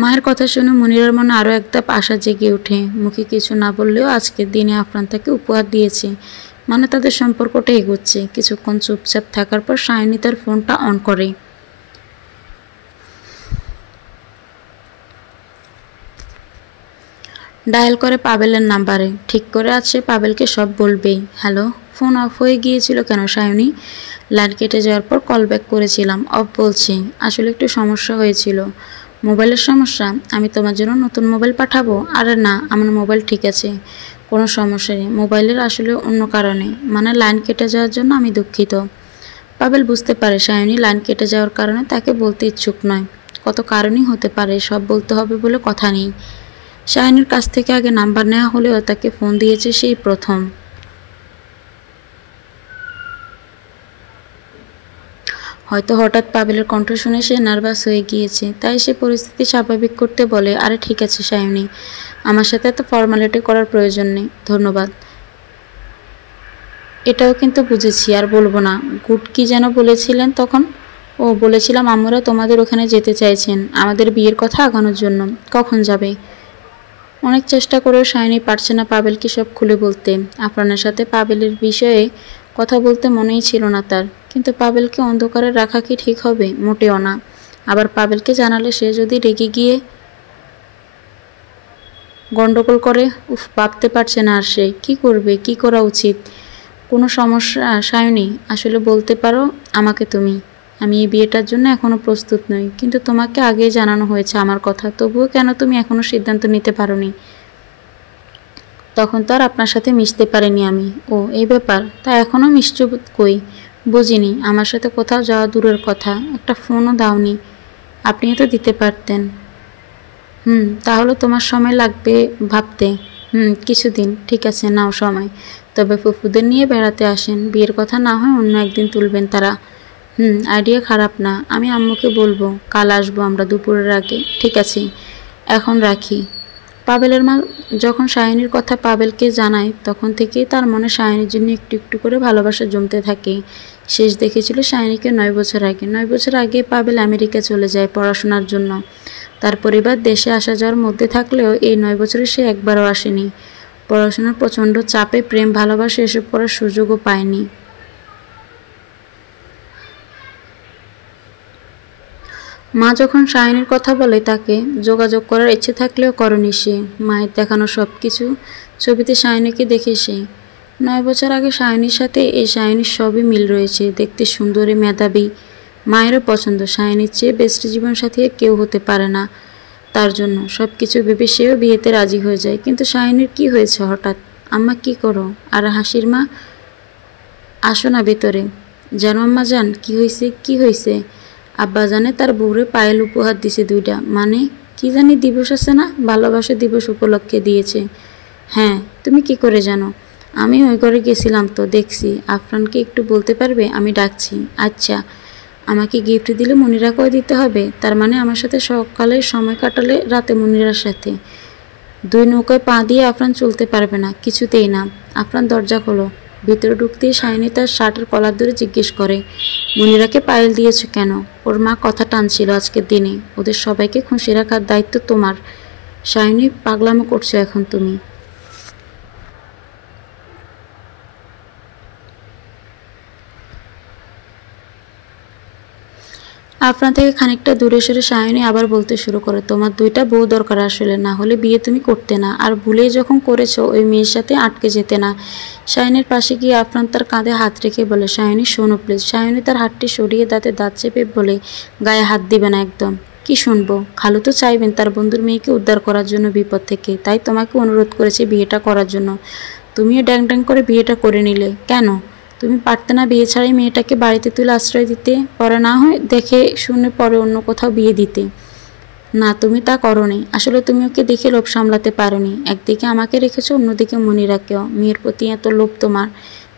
মায়ের কথা শুনে মনিরার মনে আরও একধাপ আশা জেগে ওঠে। মুখে কিছু না বললেও আজকের দিনে আফরান তাকে উপহার দিয়েছে, মানে তাদের সম্পর্কটা এগোচ্ছে। কিছুক্ষণ চুপচাপ থাকার পর সায়নী তার ফোনটা অন করে। ডায়াল করে পাবেলের নাম্বারে। ঠিক করে আছে পাবেলকে সব বলবেই। হ্যালো। ফোন অফ হয়ে গিয়েছিল কেন সায়নী? লাইন কেটে যাওয়ার পর কল ব্যাক করেছিলাম। অফ বলছি। আসলে একটু সমস্যা হয়েছিল। মোবাইলের সমস্যা? আমি তোমার জন্য নতুন মোবাইল পাঠাবো? আরে না, আমার মোবাইল ঠিক আছে, কোনো সমস্যা নেই। মোবাইলের আসলে অন্য কারণে, মানে লাইন কেটে যাওয়ার জন্য আমি দুঃখিত। পাবেল বুঝতে পারে সায়নী লাইন কেটে যাওয়ার কারণে তাকে বলতে ইচ্ছুক নয়। কত কারণই হতে পারে, সব বলতে হবে বলে কথা নেই। সায়নীর কাছ থেকে আগে নাম্বার নেওয়া হলেও তাকে ফোন দিয়েছে সেই প্রথম। হয়তো হঠাৎ পাবেলের কণ্ঠ শুনে সে নার্ভাস হয়ে গিয়েছে, তাই সে পরিস্থিতি স্বাভাবিক করতে বলে, আরে ঠিক আছে সায়নী, আমার সাথে এত ফর্মালিটি করার প্রয়োজন নেই, ধন্যবাদ। এটাও কিন্তু বুঝেছি, আর বলবো না। গুড কি যেন বলেছিলেন তখন? ও বলেছিলাম আম্মুরা তোমাদের ওখানে যেতে চাইছেন আমাদের বিয়ের কথা আগানোর জন্য। কখন যাবে? অনেক চেষ্টা করেও সায়নী পারছে না পাবেলকে সব খুলে বলতে। আফরানের সাথে পাবেলের বিষয়ে কথা বলতে মনেই ছিল না তার। কিন্তু পাবেলকে অন্ধকারে রাখা কি ঠিক হবে? মোটেও না। আবার পাবেলকে জানালে সে যদি রেগে গিয়ে গন্ডগোল করে, উফ, ভাবতে পারছে না আর সে কি করবে, কি করা উচিত। কোনো সমস্যা সায়নী? আসলে বলতে পারো আমাকে তুমি, আমি এই বিয়েটার জন্য এখনো প্রস্তুত নই, কিন্তু তোমাকে আগেই জানানো হয়েছে আমার কথা, তবুও কেন তুমি এখনো সিদ্ধান্ত নিতে পারোনি? তখন তো আর আপনার সাথে মিশতে পারিনি আমি। ও এই ব্যাপার? তা এখনও মিশছো কই? বুঝিনি। আমার সাথে কোথাও যাওয়া দূরের কথা, একটা ফোনও দাওনি। আপনিও তো দিতে পারতেন। তাহলে তোমার সময় লাগবে ভাবতে। কিছুদিন, ঠিক আছে, নাও সময়। তবে ফুফুদের নিয়ে বেড়াতে আসেন, বিয়ের কথা না হয় অন্য একদিন তুলবেন তারা। আইডিয়া খারাপ না, আমি আম্মুকে বলবো, কাল আসবো আমরা দুপুরের আগে। ঠিক আছে, এখন রাখি। পাবেলের মা যখন সায়নীর কথা পাবেলকে জানায় তখন থেকেই তার মনে সায়নীর জন্য একটু একটু করে ভালোবাসা জমতে থাকে। শেষ দেখেছিল সায়নীকে 9 বছর আগে। 9 বছর আগে পাবেল আমেরিকা চলে যায় পড়াশোনার জন্য। তার পরিবার দেশে আসা যাওয়ার মধ্যে থাকলেও এই 9 বছরে সে একবারও আসেনি। পড়াশোনার প্রচণ্ড চাপে প্রেম ভালোবাসা এসব করার সুযোগও পায়নি। মা যখন সায়নীর কথা বলে তাকে যোগাযোগ করার ইচ্ছে থাকলেও করেনি সে। মায়ের দেখানো সব কিছু ছবিতে সায়নীকে দেখে সে 9 বছর আগে সায়নীর সাথে এই সায়নীর সবই মিল রয়েছে। দেখতে সুন্দরী, মেধাবী, মায়েরও পছন্দ। সায়নীর চেয়ে বেস্ট জীবনসাথী কেউ হতে পারে না তার জন্য। সব কিছু ভেবে সেও বিয়েতে রাজি হয়ে যায়। কিন্তু সায়নীর কি হয়েছে হঠাৎ? আম্মা কি করো? আর হাসির মা, আসো না ভেতরে। জানো আম্মা জান কি হয়েছে? কি হয়েছে? আব্বা জানে তার বউরে পায়েল উপহার দিছে 2টা। মানে কি জানি দিবস আছে না, ভালোবাসা দিবস উপলক্ষে দিয়েছে। হ্যাঁ, তুমি কি করে জানো? আমি ওই ঘরে গেছিলাম তো দেখছি। আফরানকে একটু বলতে পারবে? আমি ডাকছি। আচ্ছা, আমাকে গিফট দিলে মনিরাকেও দিতে হবে? তার মানে আমার সাথে সকালে সময় কাটালে রাতে মনিরার সাথে। 2 নৌকায় পা দিয়ে আফরান চলতে পারবে না, কিছুতেই না। আফরান দরজা খোলো। ভিতরে ঢুকতেই সায়নী তার শার্টের কলার ধরে জিজ্ঞেস করে, মনিরাকে পায়েল দিয়েছ কেন? ওর মা কথা টানছিল আজকের দিনে। ওদের সবাইকে খুশি রাখার দায়িত্ব তোমার। সায়নী, পাগলামো করছো এখন তুমি। আফরান থেকে খানিকটা দূরে সরে সায়নী আবার বলতে শুরু করে, তোমার 2টা বউ দরকার আসলে, না হলে বিয়ে তুমি করতে না। আর ভুলেই যখন করেছো ওই মেয়ের সাথে আটকে যেতে না। সায়নীর পাশে গিয়ে আফরান তার কাঁধে হাত রেখে বলে, সায়নী শোনো প্লিজ। সায়নী তার হাতটি সরিয়ে দাঁতে দাঁত চেপে বলে, গায়ে হাত দিবে না একদম। কি শুনবো? খালু তো চাইবেন তার বন্ধুর মেয়েকে উদ্ধার করার জন্য বিপদ থেকে, তাই তোমাকে অনুরোধ করেছে বিয়েটা করার জন্য। তুমিও ড্যাং ড্যাং করে বিয়েটা করে নিলে কেন? তুমি পারতে না বিয়ে ছাড়াই মেয়েটাকে বাড়িতে তুলে আশ্রয় দিতে? পরে না হয় দেখে শুনে পরে অন্য কোথাও বিয়ে দিতে। না, তুমি তা করোনি। আসলে তুমি ওকে দেখে লোভ সামলাতে পারোনি। একদিকে আমাকে রেখেছো, অন্যদিকে মনিরাকেও। মেয়ের প্রতি এত লোভ তোমার?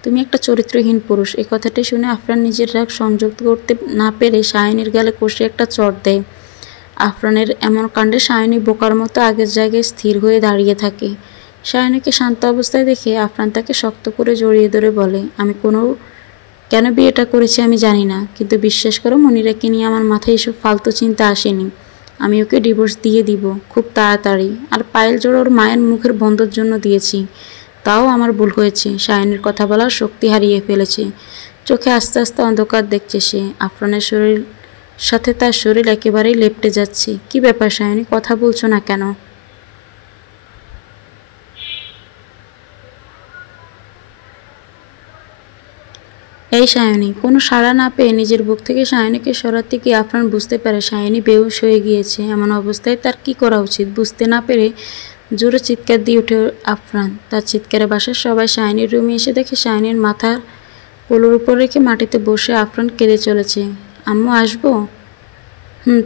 তুমি একটা চরিত্রহীন পুরুষ। এই কথাটি শুনে আফরান নিজের রাগ সংযুক্ত করতে না পেরে সায়নীর গালে কষে একটা চড় দেয়। আফরানের এমন কাণ্ডে সায়নী বোকার মতো আগের জায়গায় স্থির হয়ে দাঁড়িয়ে থাকে। সায়নীকে শান্ত অবস্থায় দেখে আফরান তাকে শক্ত করে জড়িয়ে ধরে বলে, আমি কেন বিয়েটা করেছি আমি জানি না, কিন্তু বিশ্বাস করো মনিরাকে নিয়ে আমার মাথায় এসব ফালতু চিন্তা আসেনি। আমি ওকে ডিভোর্স দিয়ে দিব খুব তাড়াতাড়ি। আর পায়েল জোড় ওর মায়ের মুখের বন্ধর জন্য দিয়েছি। তাও আমার ভুল হয়েছে। সায়নীর কথা বলার শক্তি হারিয়ে ফেলেছে। চোখে আস্তে আস্তে অন্ধকার দেখছে সে। আফরানের শরীর সাথে তার শরীর একেবারেই লেপ্টে যাচ্ছে। কি ব্যাপার সায়নী, কথা বলছো না কেন? এই সায়নী। কোনো সাড়া না পেয়ে নিজের বুক থেকে সায়নীকে সরাতে গিয়ে আফরান বুঝতে পারে সায়নী বেহুশ হয়ে গিয়েছে। এমন অবস্থায় তার কি করা উচিত বুঝতে না পেরে জোরে চিৎকার দিয়ে ওঠে আফরান। তার চিৎকারে বাসার সবাই সায়নীর রুমে এসে দেখে সায়নীর মাথার কোলের উপর রেখে মাটিতে বসে আফরান কেঁদে চলেছে। আম্মু আসবো?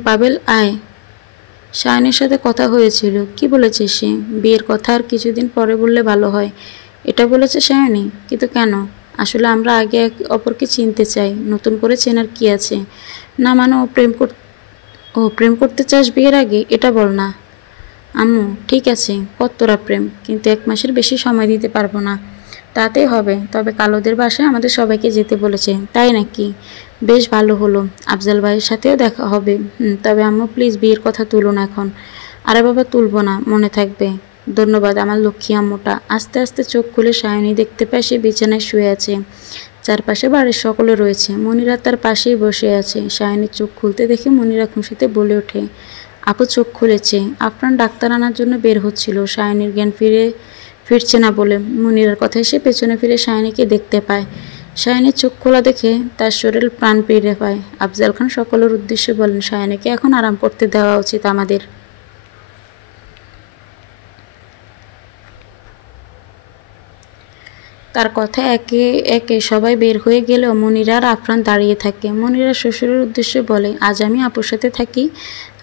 পাবেল আয়। সায়নীর সাথে কথা হয়েছিল। কি বলেছে সে? বিয়ের কথা আর কিছুদিন পরে বললে ভালো হয়, এটা বলেছে সায়নী। কিন্তু কেন? আসলে আমরা আগে এক অপরকে চিনতে চাই, নতুন করে চেনার কি আছে? না মানে ও প্রেম করতে চাস বিয়ের আগে, এটা বল না। আম্মু ঠিক আছে, কর তোরা প্রেম, কিন্তু 1 মাসের বেশি সময় দিতে পারবো না। তাতেই হবে, তবে কালোদের বাসায় আমাদের সবাইকে যেতে বলেছে। তাই নাকি? বেশ ভালো হলো, আফজাল ভাইয়ের সাথেও দেখা হবে। তবে আম্মু প্লিজ বিয়ের কথা তুলো না এখন। আরে বাবা তুলবো না, মনে থাকবে। ধন্যবাদ আমার লক্ষ্মী আম্মুটা। আস্তে আস্তে চোখ খুলে সায়নী দেখতে পায় সে বিছানায় শুয়ে আছে। চারপাশে বাড়ির সকলে রয়েছে। মনিরা তার পাশেই বসে আছে। সায়নীর চোখ খুলতে দেখে মনিরা খুশিতে বলে ওঠে, আপু চোখ খুলেছে। আফরান ডাক্তার আনার জন্য বের হচ্ছিল সায়নীর জ্ঞান ফিরছে না বলে। মনিরার কথায় সে পেছনে ফিরে সায়নীকে দেখতে পায়। সায়নীর চোখ খোলা দেখে তার শরীর প্রাণ ফিরে পায়। আফজাল খান সকলের উদ্দেশ্যে বলেন, সায়নীকে এখন আরাম করতে দেওয়া উচিত আমাদের। তার কথা একে একে সবাই বের হয়ে গেলেও মনিরা আর আফরান দাঁড়িয়ে থাকে। মনিরা শ্বশুরের উদ্দেশ্যে বলে, আজ আমি আপুর সাথে থাকি।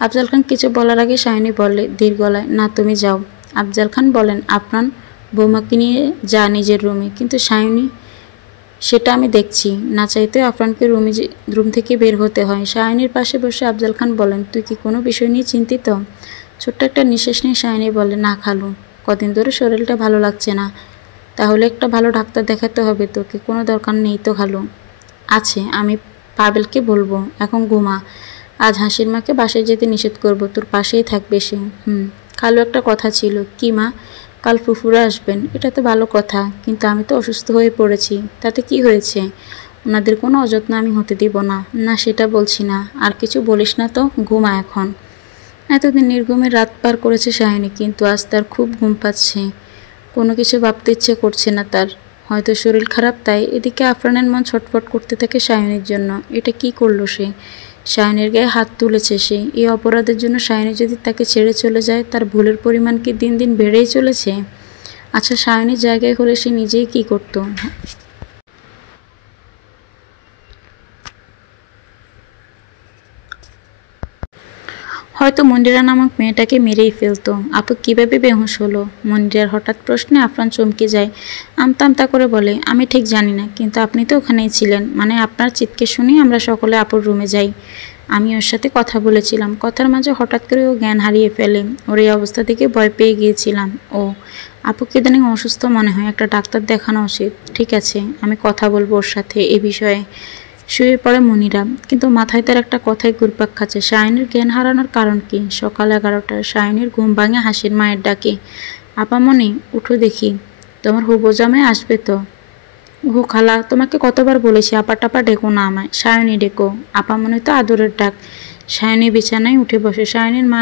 আফজাল খান কিছু বলার আগে সায়নী বলে ধীর গলায়, না তুমি যাও। আফজাল খান বলেন, আফরান বৌমাকে নিয়ে যা নিজের রুমে। কিন্তু সায়নী, সেটা আমি দেখছি। না চাইতেও আফরানকে রুম থেকে বের হতে হয়। সায়নীর পাশে বসে আফজাল খান বলেন, তুই কি কোনো বিষয় নিয়ে চিন্তিত? ছোট্ট একটা নিঃশ্বাস নিয়ে সায়নী বলে, না খালু, কদিন ধরে শরীরটা ভালো লাগছে না। তাহলে একটা ভালো ডাক্তার দেখাতে হবে তোকে। কোনো দরকার নেই তো খালু। আছে, আমি পাবেলকে বলবো। এখন ঘুমা। আজ হাসির মাকে বাসায় যেতে নিষেধ করব, তোর পাশেই থাকবে সে। খালু একটা কথা ছিল। কি মা? কাল ফুফুরা আসবেন। এটা তো ভালো কথা, কিন্তু আমি তো অসুস্থ হয়ে পড়েছি। তাতে কি হয়েছে? ওনাদের কোনো অযত্ন আমি হতে দিব না। না সেটা বলছি না। আর কিছু বলিস না তো, ঘুমা এখন। এতদিন নির্ঘুমের রাত পার করেছে সায়নী, কিন্তু আজ তার খুব ঘুম পাচ্ছে। কোনো কিছু ভাবতে ইচ্ছে করছে না তার। হয়তো শরীর খারাপ তাই। এদিকে আফরানের মন ছটফট করতে থাকে সায়নীর জন্য। এটা কি করলো সে? সায়নীর গায়ে হাত তুলেছে সে। এই অপরাধের জন্য সায়নী যদি তাকে ছেড়ে চলে যায়, তার ভুলের পরিমাণ কি দিন দিন বেড়েই চলেছে? আচ্ছা সায়নীর জায়গায় হলে সে নিজেই কি করতো? হয়তো মন্দিরা নামক মেয়েটাকে মেরেই ফেলতো। আপু কিভাবে বেহুশ হলো? মন্দিরার হঠাৎ প্রশ্নে আফরান চমকে যায়। আমতা আমতা করে বলে, আমি ঠিক জানি না, কিন্তু আপনি তো ওখানেই ছিলেন। মানে আপনার চিৎকার শুনেই আমরা সকলে আপুর রুমে যাই। আমি ওর সাথে কথা বলেছিলাম। কথার মাঝে হঠাৎ করে ও জ্ঞান হারিয়ে ফেলে। ওর এই অবস্থা দেখে ভয় পেয়ে গিয়েছিলাম। ও আপুকে ইদানিং অসুস্থ মনে হয়, একটা ডাক্তার দেখানো উচিত। ঠিক আছে, আমি কথা বলবো ওর সাথে এ বিষয়ে। শুয়ে পড়ে মনিরা, কিন্তু মাথায় তার একটা কথাই ঘুরপাক খাচ্ছে। সায়নীর জ্ঞান হারানোর কারণ কি? সকাল 11টায় সায়নীর ঘুম ভাঙে হাসির মায়ের ডাকে। আপামনি উঠো দেখি, তোমার হুবো জামাই আসবে তো। ও খালা, তোমাকে কতবার বলেছি আপা টাপা ডেকো না আমায়, সায়নী ডেকো। আপামনি তো আদরের ডাক। সায়নী বিছানায় উঠে বসে। সায়নীর মা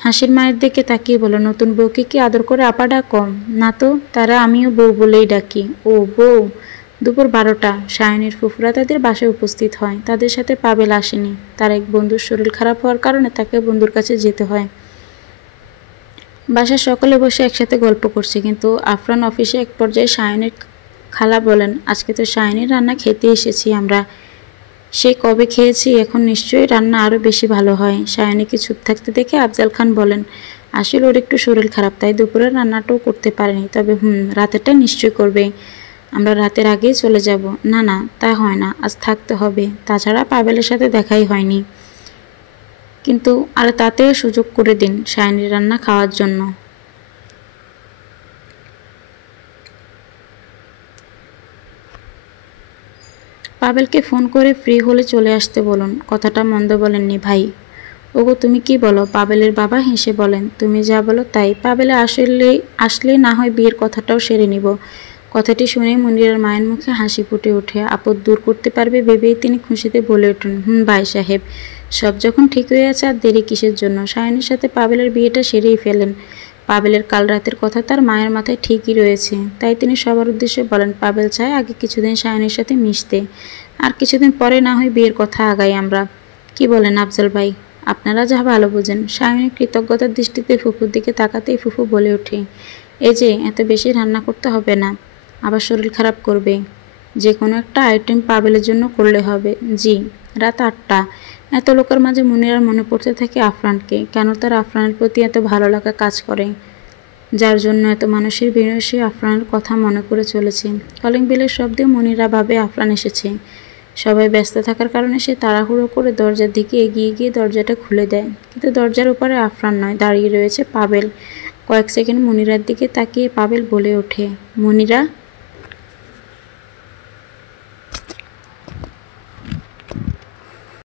হাসির মায়ের দিকে তাকিয়ে বলে, নতুন বউকে কি আদর করে আপা ডাকো? না তো, তারা আমিও বউ বলেই ডাকি। ও বউ। দুপুর 12টা সায়নীর ফুফুরা তাদের বাসায় উপস্থিত হয়। তাদের সাথে পাবেল আসেনি। তার এক বন্ধুর শরীর খারাপ হওয়ার কারণে তাকে বন্ধুর কাছে যেতে হয়। বাসায় সকলে বসে একসাথে গল্প করছে, কিন্তু আফরান অফিসে এক পর্যায়ে সায়নীর খালা বলেন, আজকে তো সায়নীর রান্না খেতে এসেছি আমরা। সে কবে খেয়েছি, এখন নিশ্চয়ই রান্না আরও বেশি ভালো হয়। সায়নীকে চুপ থাকতে দেখে আফজাল খান বলেন, আসলে ওর একটু শরীর খারাপ, তাই দুপুরের রান্নাটাও করতে পারেনি। তবে রাতেরটা নিশ্চয় করবে। আমরা রাতের আগেই চলে যাব। না না, তা হয় না, আজ থাকতে হবে। তাছাড়া পাবেলের সাথে দেখাই হয়নি। কিন্তু আর তাতেও সুযোগ করে দিন সায়নীর রান্না খাওয়ার জন্য। পাবেলকে ফোন করে ফ্রি হলে চলে আসতে বলুন। কথাটা মন্দ বলেননি ভাই। ওগো তুমি কি বলো? পাবেলের বাবা হেসে বলেন, তুমি যা বলো তাই। পাবেলে আসলেই না হয় বিয়ের কথাটাও সেরে নিব। কথাটি শুনে মনিরার মায়ের মুখে হাসি ফুটে ওঠে। আপদ দূর করতে পারবে ভেবেই তিনি খুশিতে বলে ওঠেন, ভাই সাহেব, সব যখন ঠিক হয়ে আছে আর দেরি কিসের জন্য? সায়নীর সাথে পাবেলের বিয়েটা সেরেই ফেলেন। পাবেলের কাল রাতের কথা তার মায়ের মাথায় ঠিকই রয়েছে, তাই তিনি সবার উদ্দেশ্যে বলেন পাবেল চায় আগে কিছুদিন সায়নের সাথে মিশতে, আর কিছুদিন পরে না হয় বিয়ের কথা আগাই আমরা। কি বলেন আফজাল ভাই? আপনারা যা ভালো বোঝেন। সায়নের কৃতজ্ঞতার দৃষ্টিতে ফুফুর দিকে তাকাতেই ফুফু বলে ওঠে, এই যে এত বেশি রান্না করতে হবে না, আবার শরীর খারাপ করবে। যে কোনো একটা আইটেম পাবেলের জন্য করলে হবে। জি। রাত 8টা। এত লোকের মাঝে মুনিরার মনে পড়তে থাকে আফরানকে। কেন তার আফরানের প্রতি এত ভালো লাগা কাজ করে, যার জন্য এত মানুষের ভিড়ে সে আফরানের কথা মনে করে চলেছে। কলিং বেলের শব্দে মুনিরা ভাবে আফরান এসেছে। সবাই ব্যস্ত থাকার কারণে সে তাড়াহুড়ো করে দরজার দিকে এগিয়ে গিয়ে দরজাটা খুলে দেয়, কিন্তু দরজার উপরে আফরান নয়, দাঁড়িয়ে রয়েছে পাবেল। কয়েক সেকেন্ড মুনিরার দিকে তাকিয়ে পাবেল বলে ওঠে, মুনিরা।